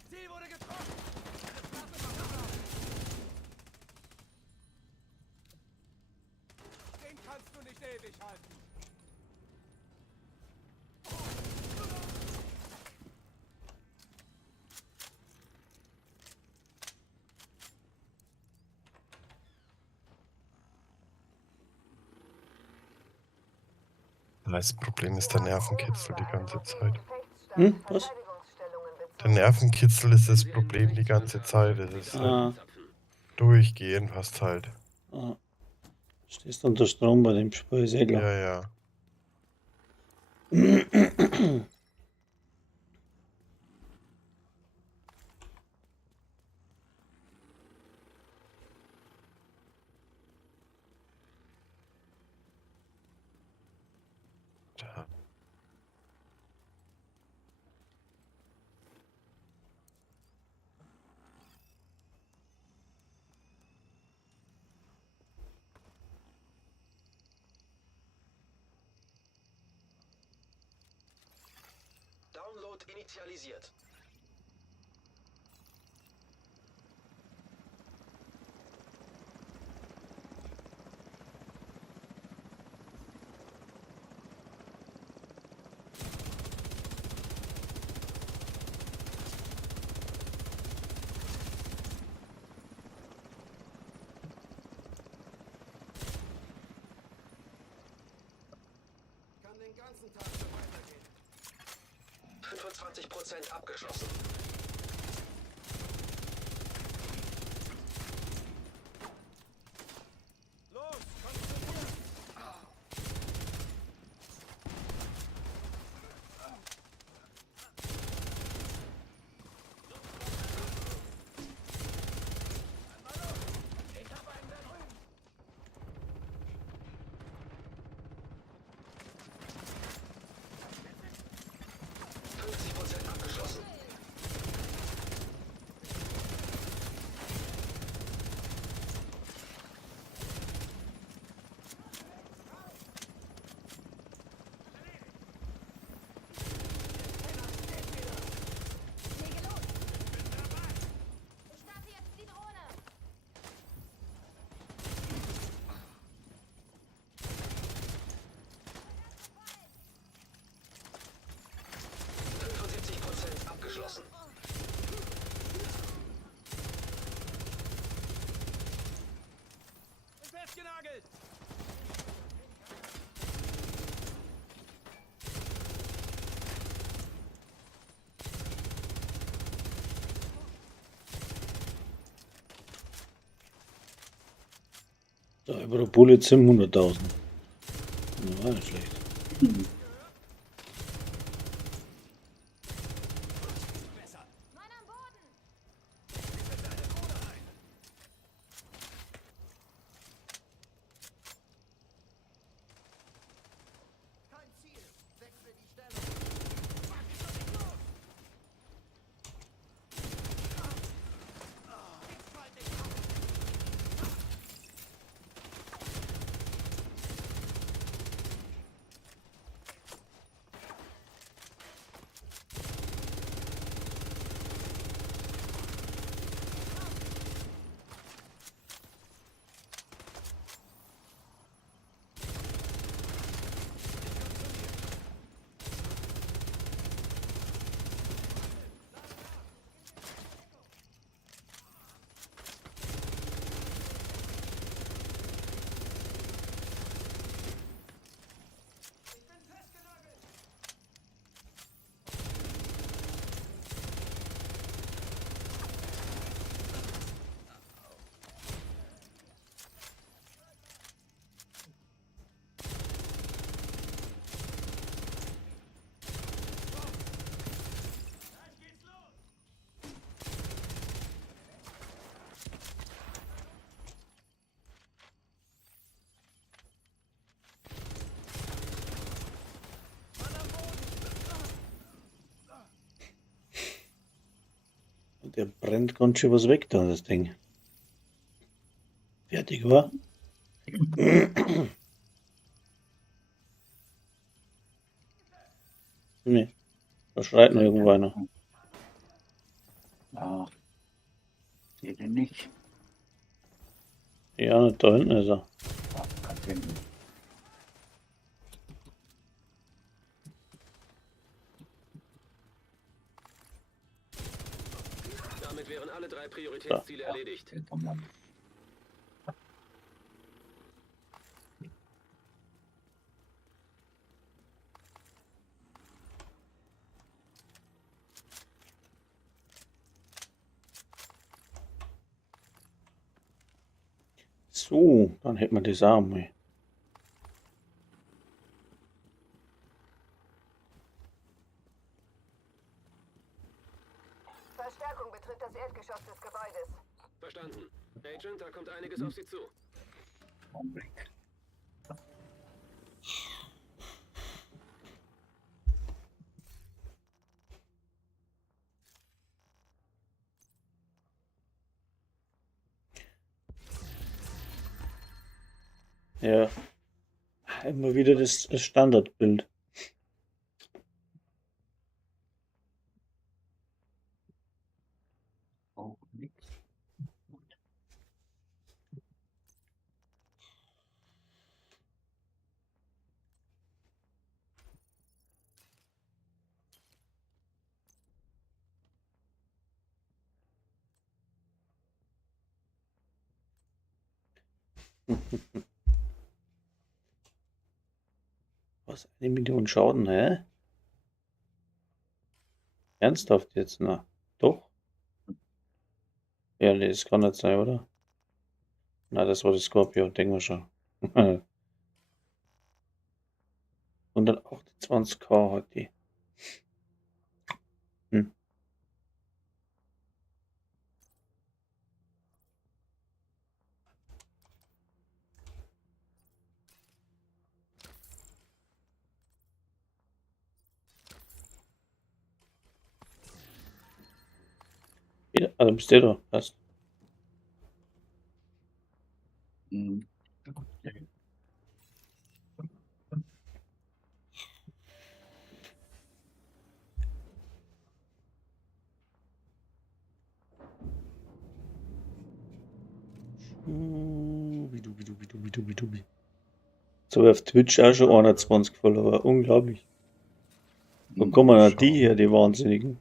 Ziel wurde getroffen! Alles klar, Mach! Den kannst du nicht ewig halten! Das Problem ist der Nervenkitzel die ganze Zeit. Was? Der Nervenkitzel ist das Problem die ganze Zeit. Es ist halt durchgehend fast halt. Ah. Stehst unter Strom bei dem Spiel, sehr klar. Ja, ja. Tja. Download initialisiert. Kann den ganzen Tag so weitergehen. 25% abgeschlossen. Los, konzentrieren! Ich hab einen da drüben! 50% abgeschlossen. Lege los! Ich starte jetzt die Drohne! 75% abgeschlossen. Bin festgenagelt! So, über der Bullet sind 100.000. Ja, war nicht schlecht. Besser! Mann am Boden! Setze eine Drohne ein! Kein Ziel! Wechsle die Stellung! Fuck, ist doch nicht los! Ich fall dich auf! Der brennt ganz schön was weg da, das Ding. Fertig, wa? Nee. Da schreit noch irgendwo einer. Ja. Seht ihr nicht? Ja, da hinten ist er. Ja, ganz hinten. Damit wären alle 3 Prioritätsziele erledigt. Jetzt kommt er. So, dann hätten wir die Samen. Verstärkung betritt das Erdgeschoss des Gebäudes. Verstanden. Agent, da kommt einiges auf Sie zu. Augenblick. Ja. Immer wieder das Standardbild. Augenblick. Was? 1 Million Schaden, hä? Ernsthaft jetzt? Na, doch? Ja, nee, das kann nicht sein, oder? Na, das war das Scorpio, denken wir schon. 128k hat die. Hm. Ja, also bist du da, passt. Hm. Dubi. So auf Twitch auch schon 21 Follower, unglaublich. Wo kommen denn die her, die Wahnsinnigen?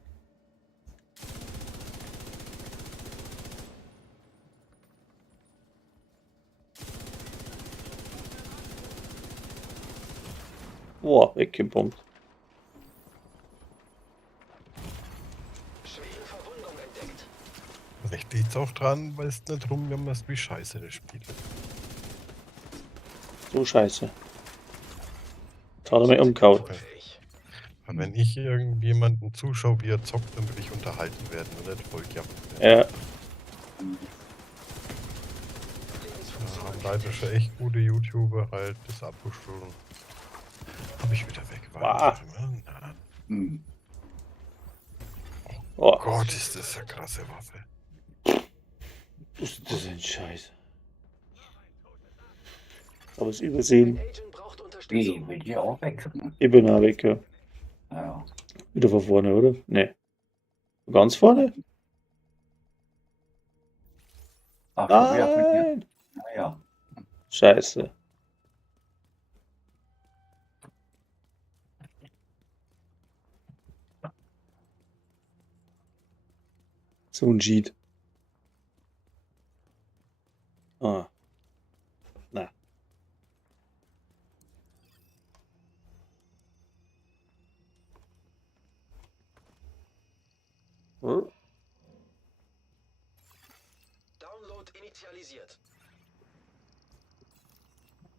Boah, weggebombt. Schwefelverwundung entdeckt. Vielleicht liegt's auch dran, weil es nicht rumjammerst, wie scheiße das Spiel ist. So scheiße. Jetzt hat er mich umgehauen. Unfähig. Und wenn ich irgendjemanden zuschaue, wie er zockt, dann will ich unterhalten werden und nicht volljammern. Ja, Da haben leider schon echt gute YouTuber halt das Abo schon. Hab ich wieder weg. Wow. Na, Hm. oh, Gott, ist das eine krasse Waffe. ist das ein Scheiß. Aber es übersehen. Agent braucht Wie, Unterstützung. will die auch wechseln? Ich bin auch weg, ja. Ja. Wieder von vorne, oder? Ne. Ganz vorne? Ach, schon wieder von hier. Nein! Naja. Scheiße. So ein Cheat. Ah. Na. Hm? Download initialisiert.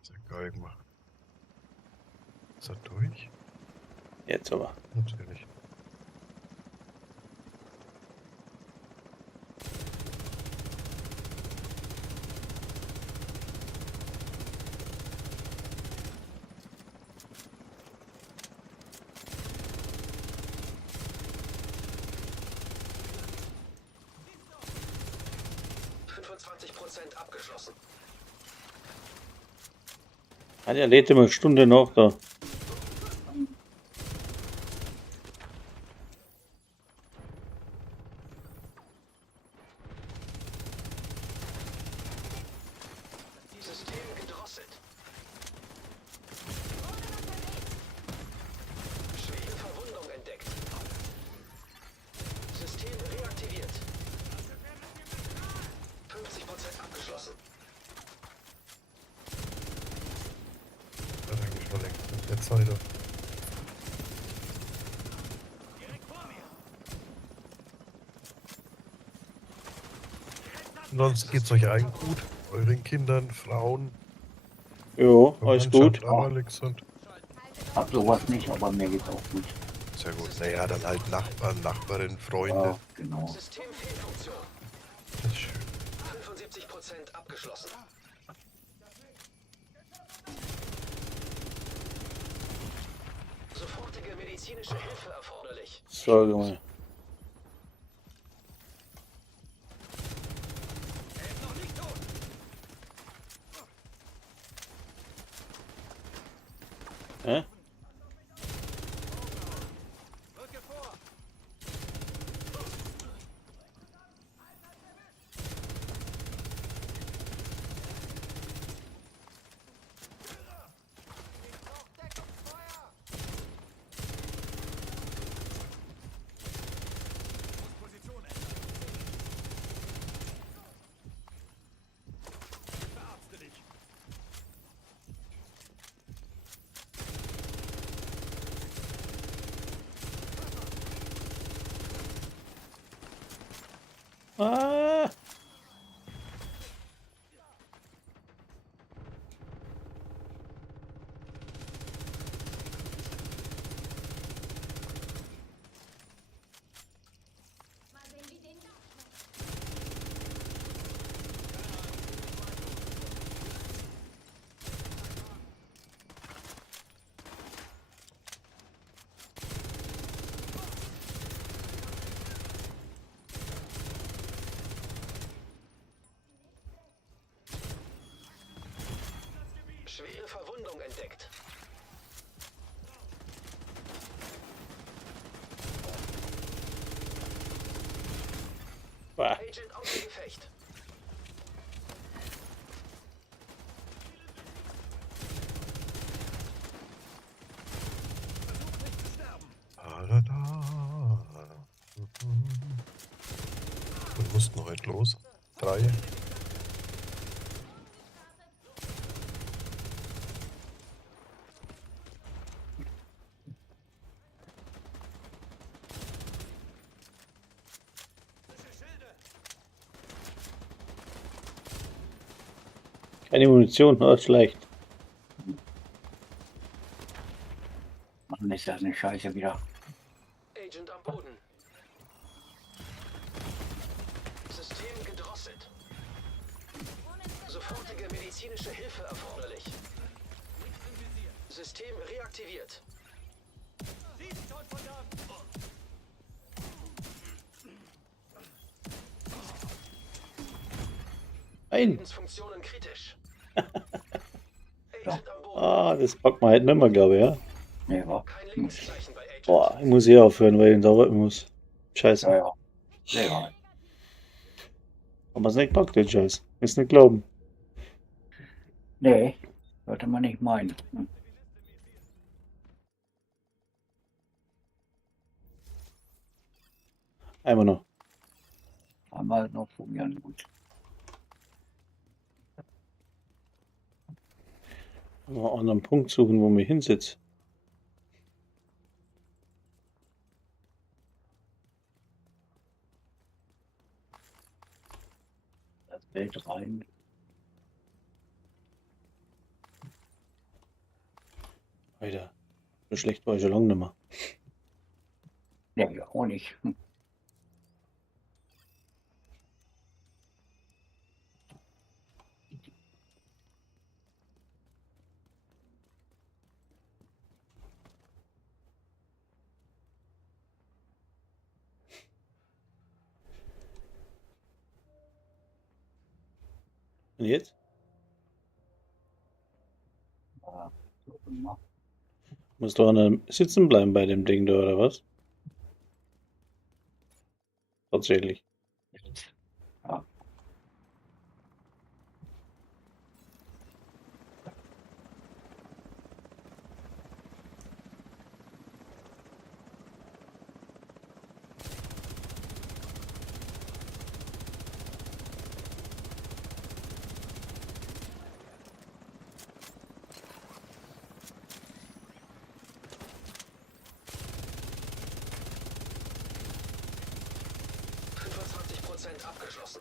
Sehr geil gemacht. Ist er durch? Jetzt aber. Natürlich. 25% abgeschlossen. Hat ja lädt immer eine Stunde noch da. System gedrosselt. Schwere Verwundung entdeckt. System reaktiviert. 50% abgeschlossen. Das denke ich mal längst mit der Zeit. Sonst geht's euch allen gut. Euren Kindern, Frauen, Jo, alles gut. Verwandtschaft, Alex und. Hab sowas nicht, aber mir geht's auch gut. Sehr gut. Naja, dann halt Nachbarn, Nachbarin, Freunde. Ja, genau. Systemfehlfunktion. Das ist schön. 75% abgeschlossen. Sofortige medizinische Hilfe erforderlich. So, Junge. Hä? Ah! Mal sehen, wie den das schmeckt. Schwere Verwundung entdeckt. Bah. Agent außer Gefecht. Da, da, da. Wir mussten heute los. 3. Keine Munition, oh, schlecht. Mann, ist das eine Scheiße wieder. Agent am Boden. System gedrosselt. Sofortige medizinische Hilfe erforderlich. System reaktiviert. Nein. Lebensfunktionen kritisch. Agent am Boden. Ah, das packt man halt nicht mehr, glaube ich, ja. Nee, wa? Kein Lebenszeichen bei Agent. Boah, ich muss hier aufhören, weil ich ihn da warten muss. Scheiße. Ja, ja. Ja, Haben wir es nicht gepackt, den Scheiß. Ist nicht glauben. nee, sollte man nicht meinen. Einmal noch. Einmal noch probieren, gut. Mal einen anderen Punkt suchen, wo wir hinsitzen. Das Bild rein. Alter, so schlecht war ich schon lange nicht mehr. Nee, auch nicht. Und jetzt? Ja, so gemacht. Musst du an sitzen bleiben bei dem Ding da, oder was? Tatsächlich. Ja. Abgeschlossen.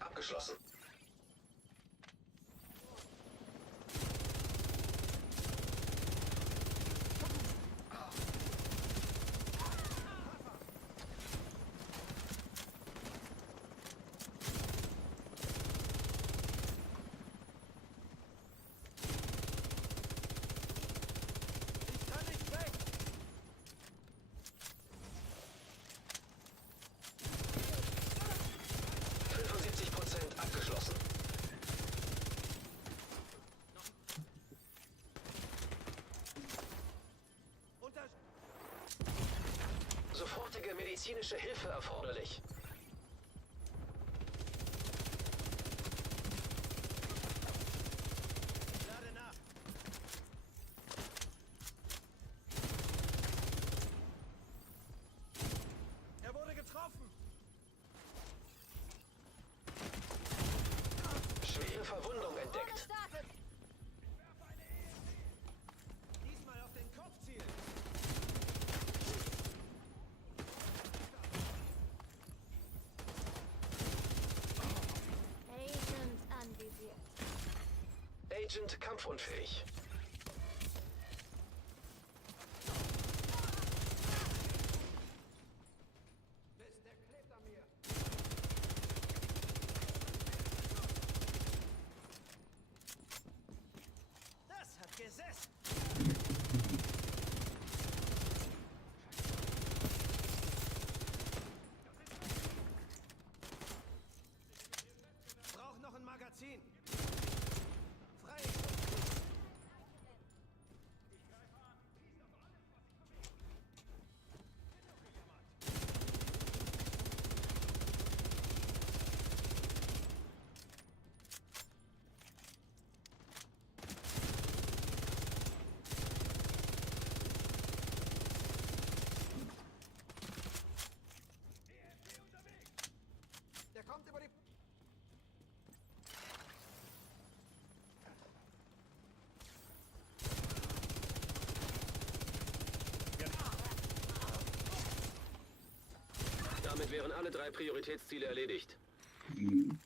Abgeschlossen. Ich kann nicht weg! Abgeschlossen. Sofortige medizinische Hilfe erforderlich. Ich lade nach. Er wurde getroffen! Schwere Verwundung entdeckt. Diesmal auf den Kopf zielen! Agent anvisiert. Agent kampfunfähig. Mist, der klebt an mir! Das hat gesessen! Brauch noch ein Magazin! Frei! Der kommt über die... Damit wären alle 3 Prioritätsziele erledigt. Hm.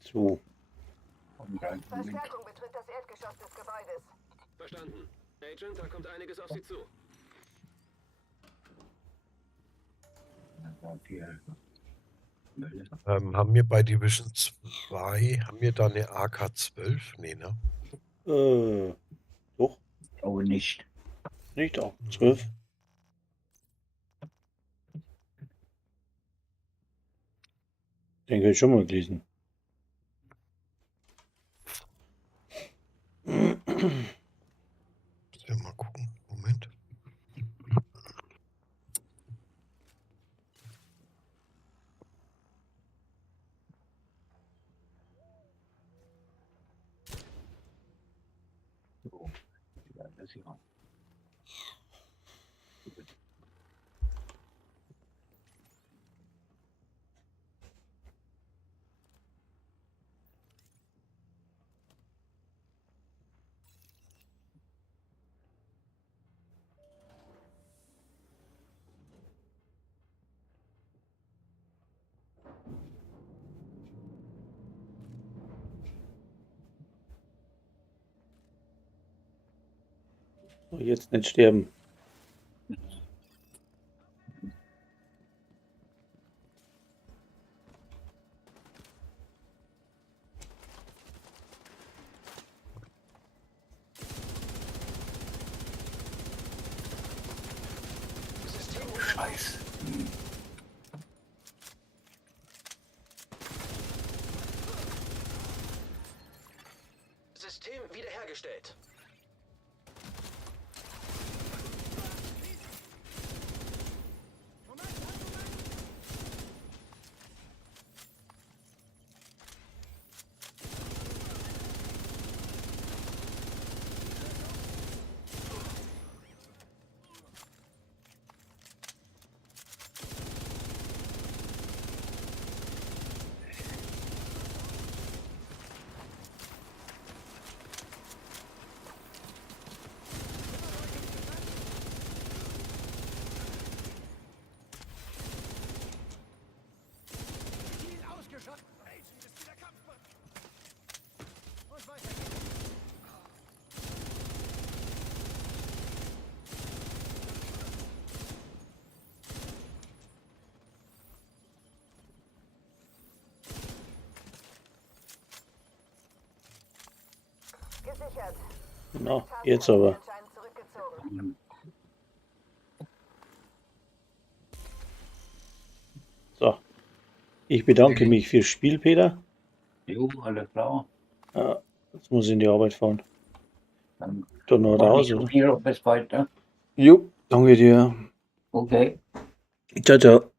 So. Und dann Link. betritt das Erdgeschoss des Gebäudes. Verstanden. Agent, da kommt einiges auf Sie zu. Das war viel Müll. Haben wir bei Division 2, haben wir da eine AK-12? Nee, ne? Doch, Oh, nicht. nicht auch. 12. Den kann ich schon mal gelesen. Müssen wir mal gucken. Moment. So. Ja, das ist ja. So, jetzt nicht sterben. Scheiße. System wiederhergestellt. Ziel ausgeschaltet. Agent ist wieder Kampfmann. Und weiter geht's. Gesichert. Na, jetzt aber. Anscheinend zurückgezogen. So. Ich bedanke mich fürs Spiel, Peter. Jo, alles klar. Ja, jetzt muss ich in die Arbeit fahren. Dann Dann noch mach raus, nicht so oder? viel, bis bald, ne? Jo, danke dir. Okay. Ciao, ciao.